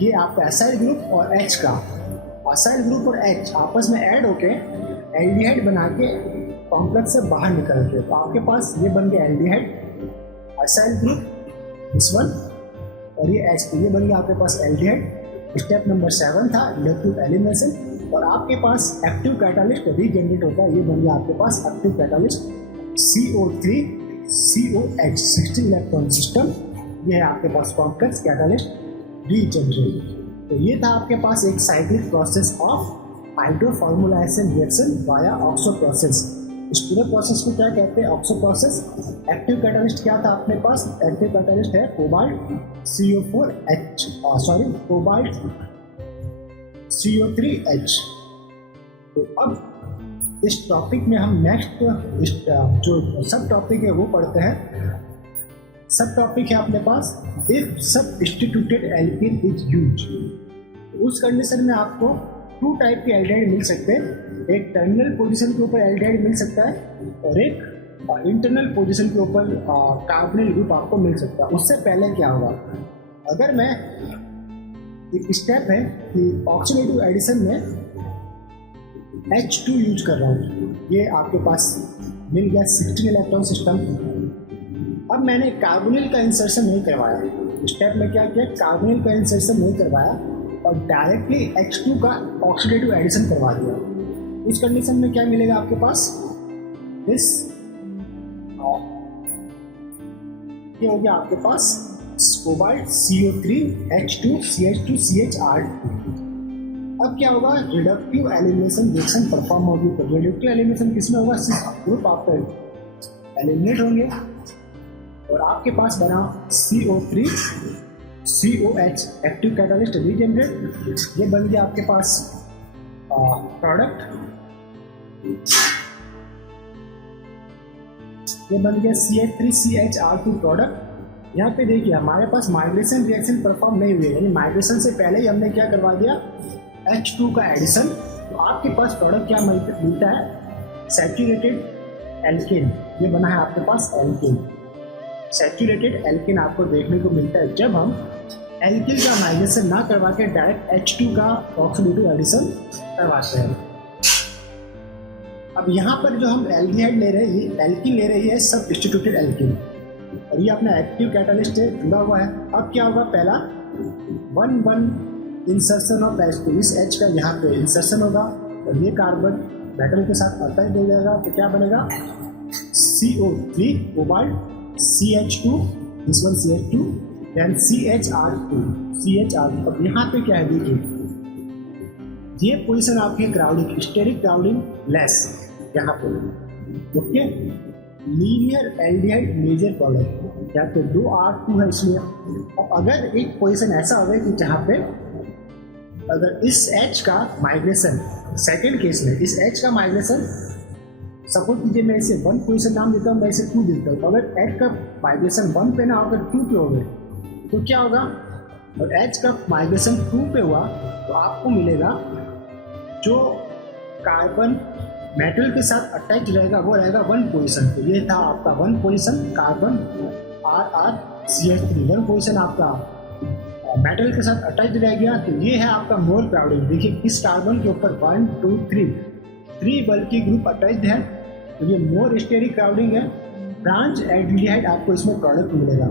ये आपका एसाइल ग्रुप और H का, एसाइल ग्रुप और H आपस में ऐड होके एल्डिहाइड बना के कॉम्प्लेक्स से बाहर निकलते हैं। तो आपके पास ये बन गया एल्डिहाइड, एसाइल ग्रुप इस वन, और ये H, ये बन गया आपके पास एल्डिहाइड। स्टेप नंबर 7 था रिडक्टिव एलिमिनेशन। और आपके पास एक्टिव कैटालिस्ट रीजनरेट होता है, ये बन गया आपके पास active catalyst CO3 COH 16 electron system. ये है आपके पास कॉम्प्लेक्स कैटालिस्ट रीजनरेट। तो ये था आपके पास एक cyclic process of hydroformylation reaction via oxo process. इस पूरे प्रोसेस को क्या कहते हैं, ऑक्सो प्रोसेस। एक्टिव कैटालिस्ट क्या था अपने पास, एक्टिव कैटालिस्ट है cobalt CO4H, sorry cobalt CO3H। तो अब इस टॉपिक में हम नेक्स्ट जो सब टॉपिक है वो पढ़ते हैं। सब टॉपिक है अपने पास if substituted alkene is use. उस कंडीशन में आपको 2 टाइप के एल्डिहाइड मिल सकते हैं, एक टर्मिनल पोजीशन के ऊपर एल्डिहाइड मिल सकता है और एक इंटरनल पोजीशन के ऊपर कार्बोनिल ग्रुप आपको मिल सकता है। उससे पहले क्या होगा, अगर मैं एक स्टेप है कि ऑक्सीडेटिव एडिशन में H2 यूज कर रहा हूँ, ये आपके पास मिल गया 16 इलेक्ट्रॉन सिस्टम। अब मैंने कार्बोनिल का इंसर्शन नहीं करवाया, स्टेप में क्या किया, कार्बोनिल का इंसर्शन नहीं करवाया और डायरेक्टली H2 का ऑक्सीडेटिव एडिशन करवा दिया। उस कंडीशन में क्या मिलेगा आपके पास, इस ये हो गया आपके पास cobalt CO3 H2 CH2 CHR2। अब क्या होगा, रिडक्टिव एलिमिनेशन रिएक्शन परफॉर्म होगी। तो रिडक्टिव एलिमिनेशन किसमें होगा, सिस ग्रुप आपका एलिमिनेट होंगे और आपके पास बना CO3 COH active catalyst regenerate. ये बन गया आपके पास प्रोडक्ट, ये बन गया CH3CHR2 प्रोडक्ट। यहाँ पे देखिए हमारे पास माइग्रेशन रिएक्शन परफॉर्म नहीं हुई है, यानी माइग्रेशन से पहले ही हमने क्या करवा दिया, H2 का एडिशन। तो आपके पास प्रोडक्ट क्या मिलता है, सैचुरेटेड एल्केन। ये बना है आपके पास एल्केन, सैचुरेटेड एल्केन आपको देखने को मिलता है जब हम एल्किल का माइग्रेशन ना करवा के डायरेक्ट H2 का ऑक्सीडेटिव एडिशन करवाते हैं। अब यहाँ पर जो हम एल्डिहाइड ले रहे हैं, ये एल्किन ले रही है सब्स्टिट्यूटेड एल्किन, और ये अपना एक्टिव कैटालिस्ट है, जुड़ा हुआ है। अब क्या होगा, पहला 1-1 इंसर्शन ऑफ H2, इस H का यहाँ पे इंसर्शन होगा और ये कार्बन मेटल के साथ अटैच हो जाएगा। तो क्या बनेगा, CO3 cobalt CH2, this one CH2, then CHR2। अब यहाँ पे क्या है, देखिए ये पोजीशन आपकी क्राउडिंग, स्टेरिक क्राउडिंग लेस यहाँ पे, okay. Linear aldehyde major product, यहाँ पे 2 R2 है इसलिए। अब अगर एक पोजीशन ऐसा होगा कि जहाँ पे अगर इस H का माइग्रेशन, सेकेंड केस में इस H का माइग्रेशन, सपोज कीजिए मैं इसे 1 पोजीशन नाम देता हूँ, मैं इसे 2 देता हूँ। अगर H का माइग्रेशन 1 पे ना होकर 2 पे हो गए तो क्या होगा, और H का माइग्रेशन 2 पे हुआ तो आपको मिलेगा जो कार्बन मेटल के साथ अटैच रहेगा वो रहेगा 1 पोजीशन पे। ये था आपका 1 पोजीशन कार्बन RrCH3, 1 पोजीशन आपका मेटल के साथ अटैच रह गया। तो ये है आपका मोर क्राउडिंग। देखिए इस कार्बन के ऊपर 1 2 3 बल्कि ग्रुप अटैच्ड है, तो ये मोर स्टेरिक क्राउडिंग है। ब्रांच एल्डिहाइड आपको इसमें प्रोडक्ट मिलेगा,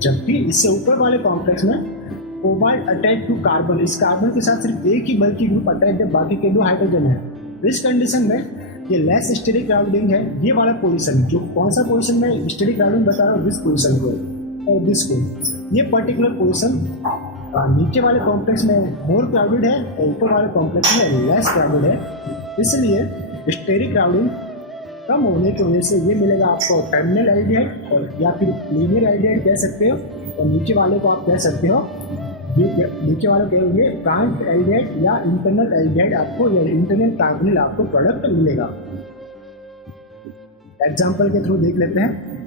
जबकि इससे ऊपर वाले कॉम्प्लेक्स में कोबाल्ट अटैच टू कार्बन, इस कार्बन के साथ सिर्फ एक ही बल्कि ग्रुप अटैच है, बाकी के दो हाइड्रोजन है। इस कंडीशन में ये लेस स्टेरिक क्राउडिंग है, ये वाला पोजीशन, जो कौन सा पोजीशन में स्टेरिक क्राउडिंग बता रहा हूँ, दिस पोजीशन को और दिस को, ये पर्टिकुलर पोजीशन नीचे वाले कॉम्प्लेक्स में मोर क्राउडेड है और ऊपर वाले कॉम्प्लेक्स में लेस क्राउडेड है। इसलिए स्टेरिक क्राउडिंग कम होने की वजह से ये मिलेगा आपको टर्मिनल एल्डिहाइड, और या फिर लीनियर एल्डिहाइड कह सकते हो, और नीचे वाले को आप कह सकते हो, नीचे वाले कहेंगे ब्रांच एल्डिहाइड या इंटरनल एल्डिहाइड, आपको या इंटरनल कार्बोनिल आपको प्रोडक्ट मिलेगा। एग्जांपल के थ्रू देख लेते हैं,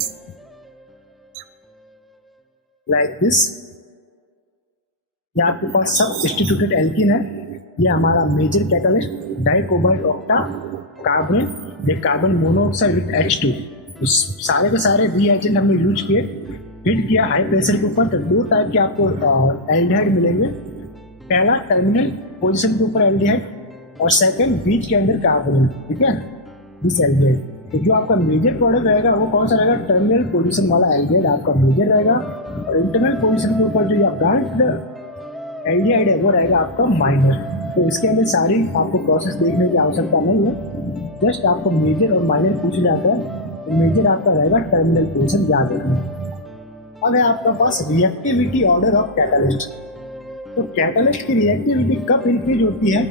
लाइक दिस, ये आपके पास सब्स्टिट्यूटेड एल्कीन है, ये हमारा major catalyst di cobalt octa carbon, ये कार्बन मोनोऑक्साइड विथ H2। तो सारे के सारे रिएजेंट हमने यूज किए, हिट किया हाई प्रेशर के ऊपर, तो दो टाइप के आपको एल्डिहाइड मिलेंगे। पहला टर्मिनल पोजीशन के ऊपर एल्डिहाइड, और सेकंड बीच के अंदर कार्बोनिल, ठीक है, दिस एल्डिहाइड। तो जो आपका मेजर प्रोडक्ट रहेगा वो कौन सा रहेगा, टर्मिनल पोजीशन वाला एल्डिहाइड आपका मेजर रहेगा, और इंटरनल पोजीशन के ऊपर जो ब्रांच एल्डिहाइड है वो रहेगा आपका माइनर। तो इसके अंदर सारी आपको प्रोसेस देखने की आवश्यकता नहीं है, जस्ट आपको मेजर और माइनर पूछ जाता है। तो मेजर आपका रहेगा टर्मिनल पोजीशन, याद रखना। अब है आपका पास रिएक्टिविटी ऑर्डर ऑफ कैटालिस्ट। तो कैटालिस्ट की रिएक्टिविटी कब इंक्रीज होती है,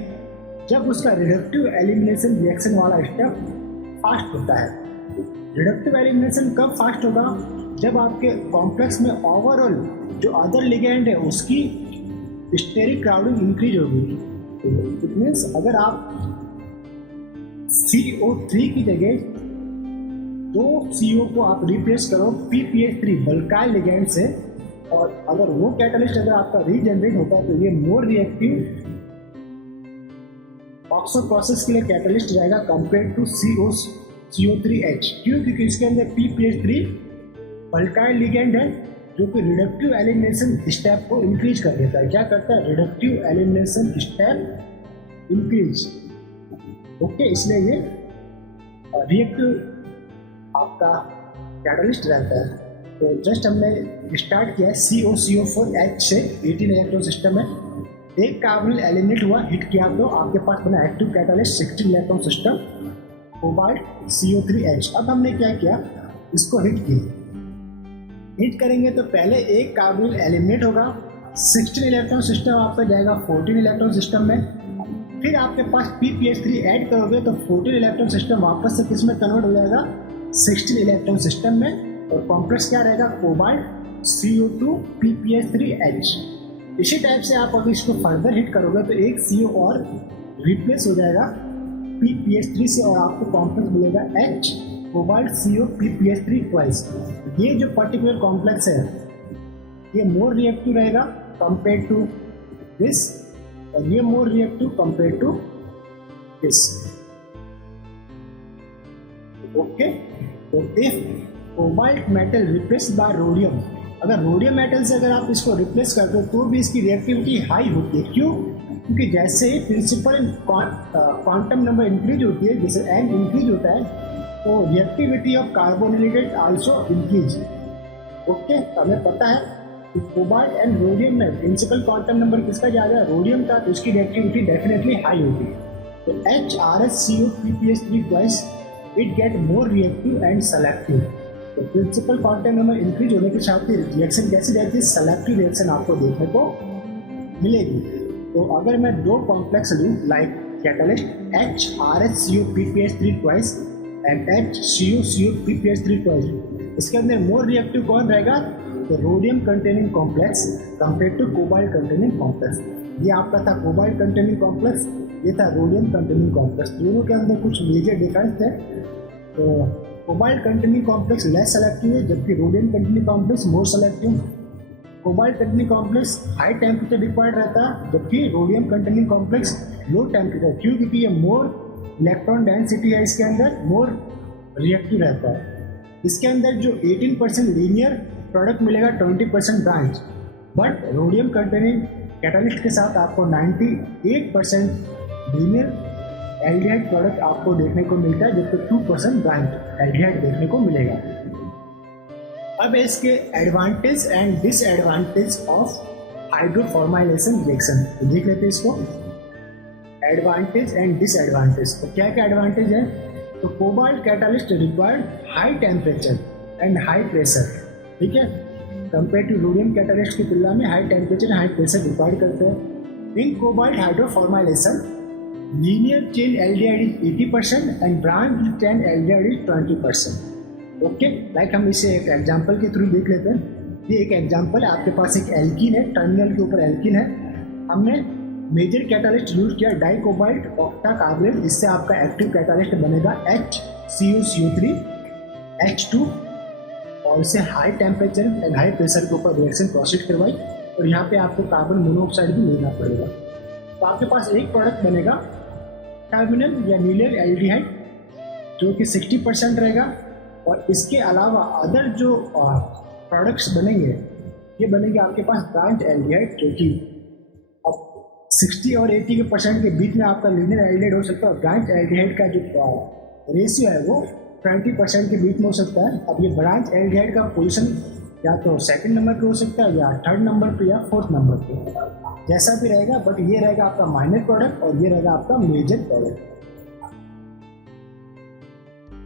जब उसका रिडक्टिव एलिमिनेशन रिएक्शन वाला स्टेप फास्ट होता है। रिडक्टिव एलिमिनेशन कब फास्ट होगा, जब आपके कॉम्प्लेक्स में ओवरऑल जो अदर लिगेंड है उसकी स्टेरिक क्राउडिंग इंक्रीज होगी। इट मीन्स अगर आप CO3 की जगह दो CO को आप रिप्लेस करो PPH3 बल्काइल लिगेंड से, और अगर वो कैटालिस्ट अगर आपका रीजनरेट होता है तो ये मोर रिएक्टिव ऑक्सो प्रोसेस के लिए कैटालिस्ट रहेगा कंपेयर टू CO3H। क्यों? क्योंकि इसके अंदर PPH3 बल्काइल लिगेंड है जो कि रिडक्टिव एलिमिनेशन स्टेप को इंक्रीज कर देता है। क्या करता है, reductive elimination step increase. Okay, इसलिए ये रिएक्टिव आपका कैटालिस्ट रहता है। तो जस्ट हमने स्टार्ट किया है CO4H से, 18 इलेक्ट्रॉन सिस्टम है, एक कार्बोनिल एलिमिनेट हुआ, हिट किया तो आपके पास बना active catalyst 16 electron system cobalt CO3H। अब हमने क्या किया, इसको हिट किया। हिट करेंगे तो पहले एक कार्बोनिल एलिमिनेट होगा, 16 इलेक्ट्रॉन सिस्टम आपका जाएगा 14 इलेक्ट्रॉन सिस्टम में, फिर आपके पास PPH3 ऐड करोगे तो 14 इलेक्ट्रॉन सिस्टम वापस से किस में कन्वर्ट हो जाएगा, 16 इलेक्ट्रॉन सिस्टम में, और कॉम्प्लेक्स क्या रहेगा, कोबाल्ट CO2 PPH3H। इसी टाइप से आप अगर इसको फर्दर हिट करोगे तो एक CO और रिप्लेस हो जाएगा PPH3 से, और आपको कॉम्प्लेक्स मिलेगा H cobalt CO PPH3 twice. ये जो पर्टिकुलर कॉम्प्लेक्स है ये मोर रिएक्टिव रहेगा कंपेयर टू दिस, और ये more reactive compare to this. Okay, तो if cobalt metal replace by rhodium, अगर रोडियम मेटल से अगर आप इसको रिप्लेस करते हो तो भी इसकी रिएक्टिविटी हाई होती है। क्यों? क्योंकि जैसे ही प्रिंसिपल क्वांटम नंबर इंक्रीज होती है, जैसे n इंक्रीज होता है, तो reactivity of carbonylated also increase. Okay, हमें पता है कि कोबाल्ट एंड रोडियम में प्रिंसिपल क्वांटम नंबर किसका ज़्यादा है, रोडियम का, तो इसकी रिएक्टिविटी डेफिनेटली हाई होगी। तो HRS CO PPH3 twice it get more reactive and selective. तो प्रिंसिपल क्वांटम नंबर इंक्रीज होने के साथ ही रिएक्शन कैसी रहती है, सेलेक्टिव रिएक्शन आपको देखने को मिलेगी। तो अगर मैं दो कॉम्प्लेक्स लूँ like catalyst HRS CO PPH3 twice and HCO PPH3 twice, इसके अंदर मोर रिएक्टिव कौन रहेगा, तो rhodium containing complex compare to cobalt containing complex. ये आपका था कोबाल्ट कंटेनिंग कॉम्प्लेक्स, ये था रोडियम कंटेनिंग कॉम्प्लेक्स। दोनों के अंदर कुछ मेजर डिफरेंस है। तो cobalt containing complex less selective है, जबकि rhodium containing complex more selective. Cobalt containing complex high temperature required रहता है, जबकि rhodium containing complex low temperature. क्यों? क्योंकि ये मोर इलेक्ट्रॉन डेंसिटी है, इसके अंदर मोर रिएक्टिव रहता है। इसके अंदर जो 18% लीनियर प्रोडक्ट मिलेगा, 20% branch, but rhodium containing catalyst के साथ आपको 98% लीनियर एल्डिहाइड प्रोडक्ट आपको देखने को मिलता है, जबकि 2% ब्रांच एल्डिहाइड देखने को मिलेगा। अब इसके advantage and disadvantage of hydroformylation reaction. तो देख लेते हैं इसको, एडवांटेज एंड डिसएडवांटेज। तो क्या क्या एडवांटेज है? तो cobalt catalyst required high temperature and high pressure, ठीक है, कंपेयर टू रोडियम कैटालिस्ट की तुलना में high temperature high pressure required करते हैं। In cobalt hydroformylation linear chain aldehyde is 80% and branch chain aldehyde is 20%। Okay, like हम इसे एक एग्जांपल के थ्रू देख लेते हैं। ये एक एग्जांपल है, आपके पास एक एल्कीन है, टर्मिनल के ऊपर एल्कीन है, हमने मेजर कैटालिस्ट यूज किया डाई कोबाल्ट ऑक्टाकार्बोनेट, जिससे आपका एक्टिव कैटालिस्ट बनेगा HCuCO3 H2, और इसे high temperature and high pressure के ऊपर रिएक्शन प्रोसीड करवाई, और यहाँ पे आपको कार्बन मोनोऑक्साइड भी लेना पड़ेगा। तो आपके पास एक प्रोडक्ट बनेगा टर्मिनल या न्यूक्लियर एल्डिहाइड जो कि 60% रहेगा, और इसके अलावा अदर जो प्रोडक्ट्स बनेंगे ये बनेंगे आपके पास ब्रांच एल्डिहाइड, जो कि 60 और 80% के बीच में आपका लीनियर एल्डिहाइड हो सकता है। ब्रांच एल्डिहाइड का जो रेशियो है वो 20% के बीच में हो सकता है। अब ये ब्रांच एल्डिहाइड का पोजीशन या तो सेकंड नंबर पे हो सकता है, या थर्ड नंबर पे, या फोर्थ नंबर पे, जैसा भी रहेगा, बट ये रहेगा आपका माइनर प्रोडक्ट और ये रहेगा आपका मेजर प्रोडक्ट।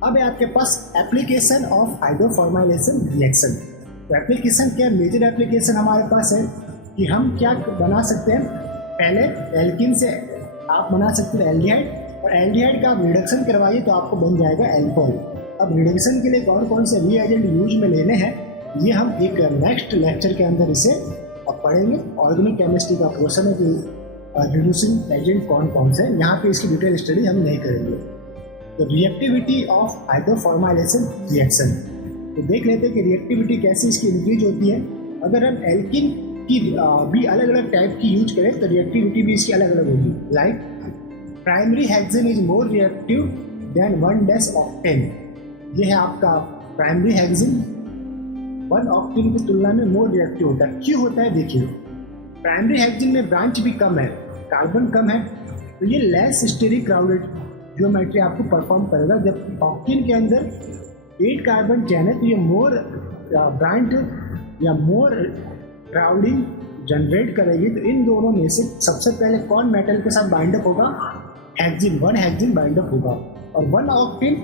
अब है आपके पास एप्लीकेशन ऑफ हाइड्रोफॉर्माइलेशन रिएक्शन। तो एप्लीकेशन क्या, मेजर एप्लीकेशन हमारे पास है कि हम क्या बना सकते हैं। पहले एल्किन से आप बना सकते हैं एल्डिहाइड, और एल्डिहाइड का आप रिडक्शन करवाइए तो आपको बन जाएगा एल्कोहल। अब रिडक्शन के लिए कौन कौन से रिएजेंट यूज में लेने हैं ये हम एक नेक्स्ट लेक्चर के अंदर इसे अब पढ़ेंगे। ऑर्गेनिक केमिस्ट्री का पोर्शन है कि रिड्यूसिंग एजेंट कौन कौन से, यहाँ पे इसकी डिटेल स्टडी हम नहीं करेंगे। तो रिएक्टिविटी ऑफ हाइड्रोफॉर्माइलेशन रिएक्शन, तो देख लेते हैं कि रिएक्टिविटी कैसे इसकी इंक्रीज होती है। अगर हम एल्किन की भी अलग अलग टाइप की यूज करें तो रिएक्टिविटी भी इसकी अलग अलग होगी। Like primary hexane is more reactive then 1 octane. ये है आपका प्राइमरी हेक्सेन 1 ऑक्टेन की तुलना में मोर रिएक्टिव होता है। क्यों होता है देखिए, प्राइमरी हेक्सेन में ब्रांच भी कम है, कार्बन कम है, तो ये लेस स्टेरिक क्राउडेड ज्योमेट्री आपको परफॉर्म करेगा। जब ऑक्टेन के अंदर 8 कार्बन चैन है तो ये मोर ब्रांच या मोर क्राउडिंग जनरेट करेगी। तो इन दोनों में से सबसे पहले कौन मेटल के साथ बाइंड अप होगा? हेक्सेन, 1 हेक्सेन बाइंड अप होगा। और 1 ऑक्टेन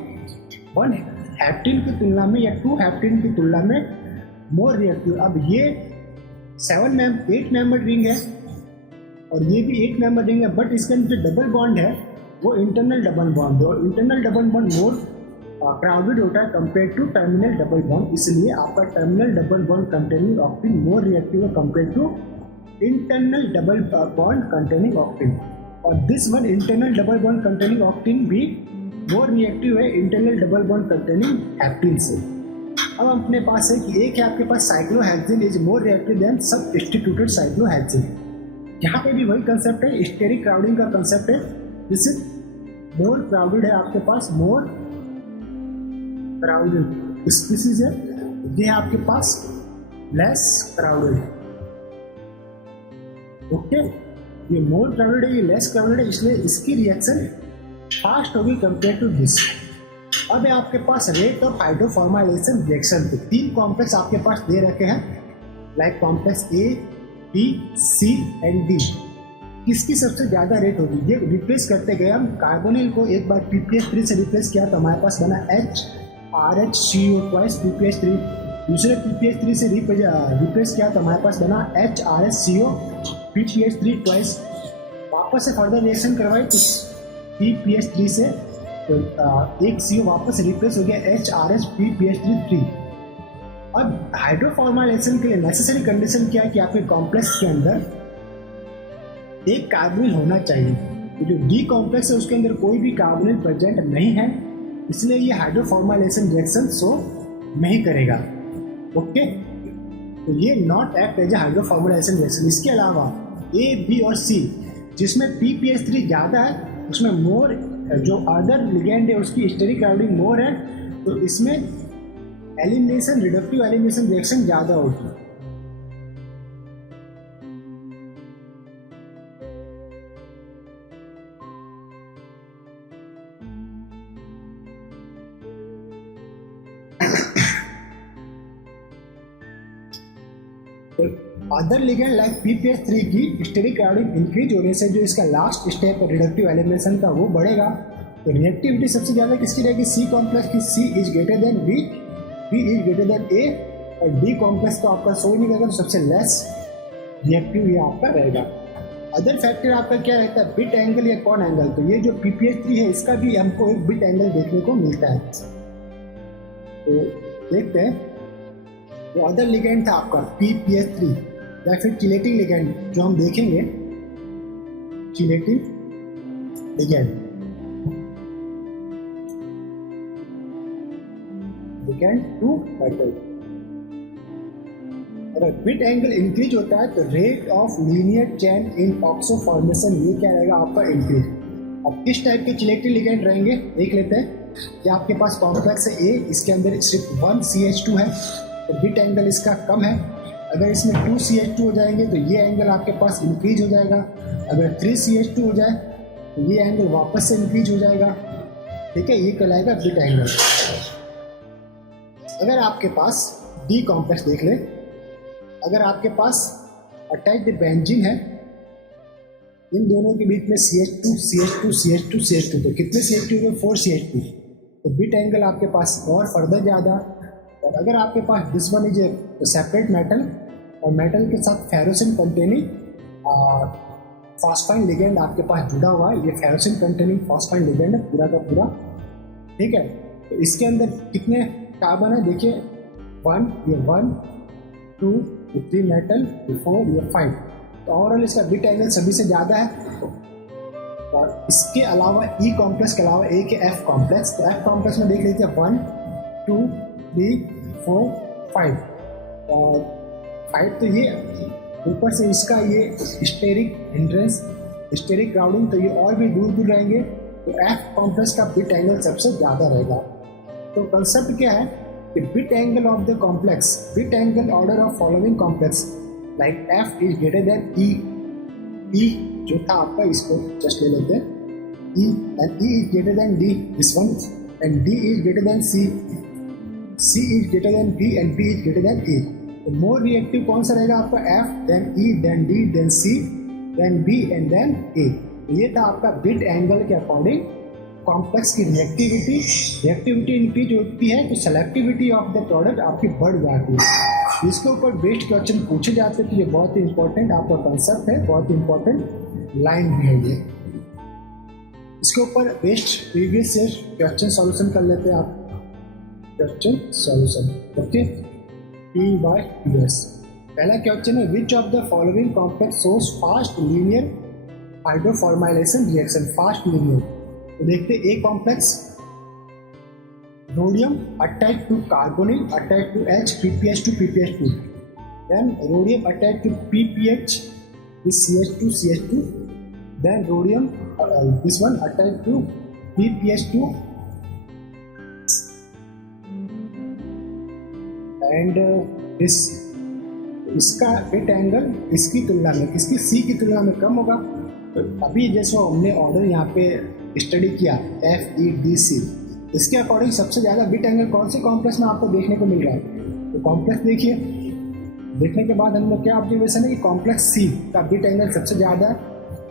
1 हेप्टेन की तुलना में या 2 हेप्टेन की तुलना में मोर रिएक्टिव। अब ये 8 मेंबर रिंग है और ये भी 8 मेंबर रिंग है, बट इसके अंदर जो डबल बॉन्ड है वो इंटरनल डबल बॉन्ड है, और internal double bond more crowded होता है compare to terminal double bond. इसलिए आपका terminal double bond containing octane more reactive है compare to internal double bond containing octane. और this one internal double bond containing octane भी मोर रिएक्टिव है internal double bond containing heptane से। अब अपने पास है कि एक है आपके पास cyclohexane is more reactive than substituted cyclohexane. यहाँ पे भी वही कंसेप्ट है, स्टेरिक क्राउडिंग का कंसेप्ट है। दिस इज मोर क्राउडेड है, आपके पास मोर क्राउडेड स्पीसीज है, ये है आपके पास लेस क्राउडेड। ओके, ये मोर क्राउडेड है, ये लेस क्राउडेड है, इसलिए इसकी रिएक्शन फास्ट होगी कंपेयर टू दिस। अब है आपके पास रेट ऑफ हाइड्रोफॉर्माइलेशन रिएक्शन। तो 3 कॉम्प्लेक्स आपके पास दे रखे हैं, like complex A, B, C and D। किसकी सबसे ज़्यादा रेट होगी ये रिप्लेस करते गए हम। कार्बोनिल को एक बार PPH3 से रिप्लेस किया तो हमारे पास बना HRHCO ट्वाइस PPH3। दूसरे PPH3 से रिप्लेस किया तो हमारे पास बना HRHCO PPH3 ट्वाइस। वापस से फर्दर रिएक्शन करवाई तो PPH3 से तो एक CO वापस रिप्लेस हो गया HRH PPH3। अब हाइड्रोफॉर्माइलेशन के लिए नेसेसरी कंडीशन क्या है कि आपके कॉम्प्लेक्स के अंदर एक कार्बोनिल होना चाहिए। तो जो D कॉम्प्लेक्स है उसके अंदर कोई भी कार्बोनिल प्रेजेंट नहीं है, इसलिए ये हाइड्रोफॉर्माइलेशन रिएक्शन शो नहीं करेगा। ओके, तो ये not act as a hydroformylation reaction. इसके अलावा A, B और C जिसमें PPH3 ज़्यादा है उसमें मोर जो अदर लिगेंड है उसकी स्टेरिक क्राउडिंग मोर है, तो इसमें एलिमिनेशन रिडक्टिव एलिमिनेशन रिएक्शन ज़्यादा होगी। तो अदर लिगेंड लाइक PPH3 की स्टेरिक क्राउडिंग इंक्रीज होने से जो इसका लास्ट स्टेप रिडक्टिव एलिमिनेशन का वो बढ़ेगा। तो रिएक्टिविटी सबसे ज़्यादा किसकी रहेगी? C कॉम्प्लेक्स की। C is greater than B, B is greater than A, और D कॉम्प्लेक्स तो आपका शो ही नहीं करेगा, तो सबसे लेस रिएक्टिव ये आपका रहेगा। अदर फैक्टर आपका क्या रहता है? बिट एंगल या कॉन एंगल। तो ये जो PPH3 है इसका भी हमको एक बिट एंगल देखने को मिलता है। तो देखते हैं, तो अदर लिगेंड था आपका PPH3 या फिर चिलेटिंग लिगेंड जो हम देखेंगे, chelating ligand, ligand to metal. अगर बिट एंगल इंक्रीज होता है तो rate of linear chain in oxo formation ये क्या रहेगा आपका? इंक्रीज। अब किस टाइप के चिलेटिंग लिगेंड रहेंगे देख लेते हैं। कि आपके पास कॉम्प्लेक्स है A, इसके अंदर सिर्फ 1 CH2 है, तो बिट एंगल इसका कम है। अगर इसमें 2 CH2 हो जाएंगे तो ये एंगल आपके पास इंक्रीज हो जाएगा। अगर 3 CH2 हो जाए तो ये एंगल वापस से इंक्रीज हो जाएगा। ठीक है, ये कहलाएगा बिट एंगल। अगर आपके पास D कॉम्प्लेक्स देख ले, अगर आपके पास अटैच्ड बेंजीन है, इन दोनों के बीच में CH2 CH2 CH2 CH2, तो कितने CH2 हो? 4 CH2, तो बिट एंगल आपके पास और फर्दर ज़्यादा। और अगर आपके पास this one is a separate metal और मेटल के साथ फेरोसिन कंटेनिंग फॉस्फाइन लिगेंड आपके पास जुड़ा हुआ है, ये फेरोसिन कंटेनिंग फॉस्फाइन लिगेंड है पूरा का पूरा। ठीक है, तो इसके अंदर कितने कार्बन है देखिए, 1, ये 1 2 3 मेटल, 4, ये 5। तो ओवरऑल इसका बिट एंगल सभी से ज़्यादा है। और इसके अलावा E कॉम्प्लेक्स के अलावा एक है F कॉम्प्लेक्स। तो F कॉम्प्लेक्स में देख लीजिए 1 2 3 4 5 और 5, तो ये ऊपर से इसका ये स्टेरिक हिंड्रेंस, स्टेरिक क्राउडिंग, तो ये और भी दूर दूर रहेंगे। तो F कॉम्प्लेक्स का बिट एंगल सबसे ज़्यादा रहेगा। तो कंसेप्ट क्या है कि bit angle of the complex, bit angle order of following complex like F is greater than E। E जो था आपका, इसको जस्ट ले लेते हैं, E and E is greater than D, this one, and D is greater than C, C is greater than B and B is greater than A। तो मोर रिएक्टिव कौन सा रहेगा आपका? F, then E, then D, then C, then B and then A। ये था आपका बिट एंगल के अकॉर्डिंग कॉम्प्लेक्स की रिएक्टिविटी। रिएक्टिविटी इंक्रीज होती है तो सेलेक्टिविटी ऑफ द प्रोडक्ट आपकी बढ़ जाती है। इसके ऊपर बेस्ड क्वेश्चन पूछे जाते हैं, तो ये बहुत ही इंपॉर्टेंट आपका कंसेप्ट है, बहुत ही इंपॉर्टेंट लाइन भी है ये। इसके ऊपर based previous year question solution कर लेते हैं आप। Question solution, okay, P/PS। पहला क्वेश्चन है, विच of the following complex shows fast linear hydroformylation reaction? Fast linear, तो देखते a complex, rhodium attached to carbonyl attached to H, PPH to PPH2, then rhodium attached to PPH with CH2 CH2, then rhodium this one attached to PPH2 and this, इसका बिट एंगल इसकी तुलना में, किसकी? C की तुलना में कम होगा। तो अभी जैसे हमने ऑर्डर यहाँ पे स्टडी किया FEDC, इसके अकॉर्डिंग सबसे ज़्यादा बिट एंगल कौन से कॉम्प्लेक्स में आपको देखने को मिल रहा है? तो कॉम्प्लेक्स देखिए, देखने के बाद हम लोग क्या ऑब्जर्वेशन है कि कॉम्प्लेक्स C का बिट एंगल सबसे ज़्यादा है,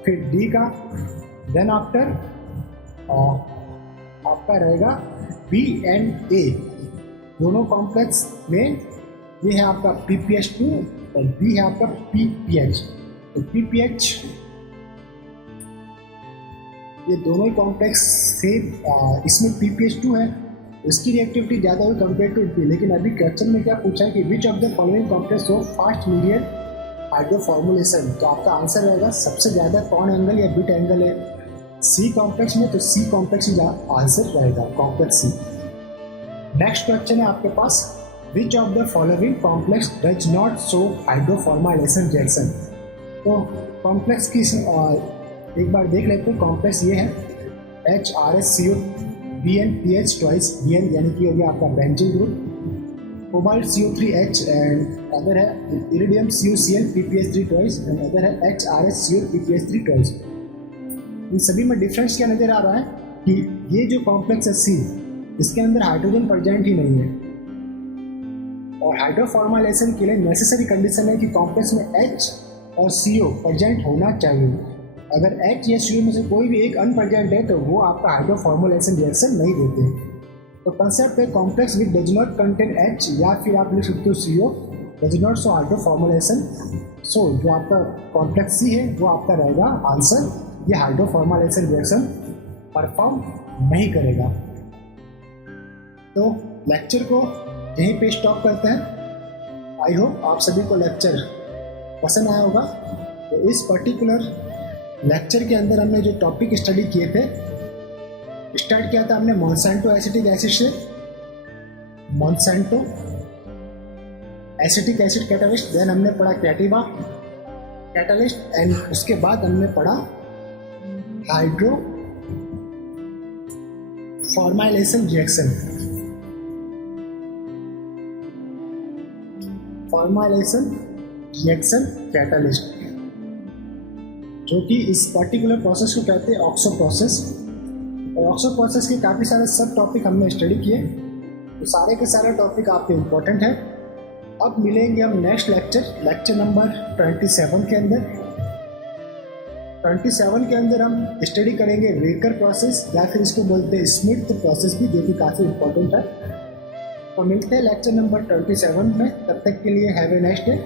फिर D का, देन आफ्टर आपका रहेगा B एंड A। दोनों कॉम्प्लेक्स में ये है आपका PPH2 और B है आपका PPH। तो PPH ये दोनों ही कॉम्प्लेक्स से इसमें PPH2 है, इसकी रिएक्टिविटी ज़्यादा हुई कंपेयर टू D। लेकिन अभी क्वेश्चन में क्या पूछा है कि which of the following complex हो फास्ट लीनियर हाइड्रोफॉर्मुलेशन? तो आपका आंसर रहेगा सबसे ज़्यादा कौन एंगल या बिट एंगल है C कॉम्प्लेक्स में, तो C कॉम्प्लेक्स ही आंसर रहेगा, कॉम्प्लेक्स C। नेक्स्ट क्वेश्चन है आपके पास, which of the following complex does not show hydroformylation reaction? तो कॉम्प्लेक्स की एक बार देख लेते हैं। कॉम्प्लेक्स ये है HRSCO BnPH ट्वाइस, Bn यानी कि हो गया आपका benzene group, cobalt CO3H and other है iridium CuCl PPH3 twice and other है HRSCO PPH3 ट्वाइस। इन सभी में डिफरेंस क्या नज़र आ रहा है कि ये जो कॉम्प्लेक्स है C, इसके अंदर हाइड्रोजन प्रेजेंट ही नहीं है। और हाइड्रोफॉर्माइलेशन के लिए नेसेसरी कंडीशन है कि कॉम्प्लेक्स में H और CO प्रेजेंट होना चाहिए। अगर H या CO में से कोई भी एक अनप्रेजेंट है तो वो आपका हाइड्रोफॉर्माइलेशन रिएक्शन नहीं देते। तो कंसेप्ट है complex which does not contain H या फिर आप लिख सकते हो CO does not show hydroformylation. So जो आपका कॉम्प्लेक्स C है वो आपका रहेगा आंसर, ये हाइड्रोफॉर्माइलेशन रिएक्शन परफॉर्म नहीं करेगा। तो लेक्चर को यहीं पे स्टॉप करते हैं। आई होप आप सभी को लेक्चर पसंद आया होगा। तो इस पर्टिकुलर लेक्चर के अंदर हमने जो टॉपिक स्टडी किए थे, स्टार्ट किया था हमने मोनसेंटो एसिटिक एसिड से, Monsanto acetic acid catalyst, then हमने पढ़ा कैटिवा कैटालिस्ट एंड उसके बाद हमने पढ़ा hydro formylation reaction, formylation reaction catalyst, जो कि इस पर्टिकुलर प्रोसेस को कहते हैं ऑक्सो प्रोसेस। और ऑक्सो प्रोसेस के काफ़ी सारे सब टॉपिक हमने स्टडी किए, तो सारे के सारे टॉपिक आपके इम्पोर्टेंट है। अब मिलेंगे हम नेक्स्ट लेक्चर नंबर 27 के अंदर। 27 के अंदर हम स्टडी करेंगे रेकर प्रोसेस या फिर इसको बोलते हैं स्मिथ प्रोसेस भी, जो कि काफ़ी इम्पोर्टेंट है। तो मिलते हैं लेक्चर नंबर 27 में, तब तक के लिए हैव ए नाइस डे।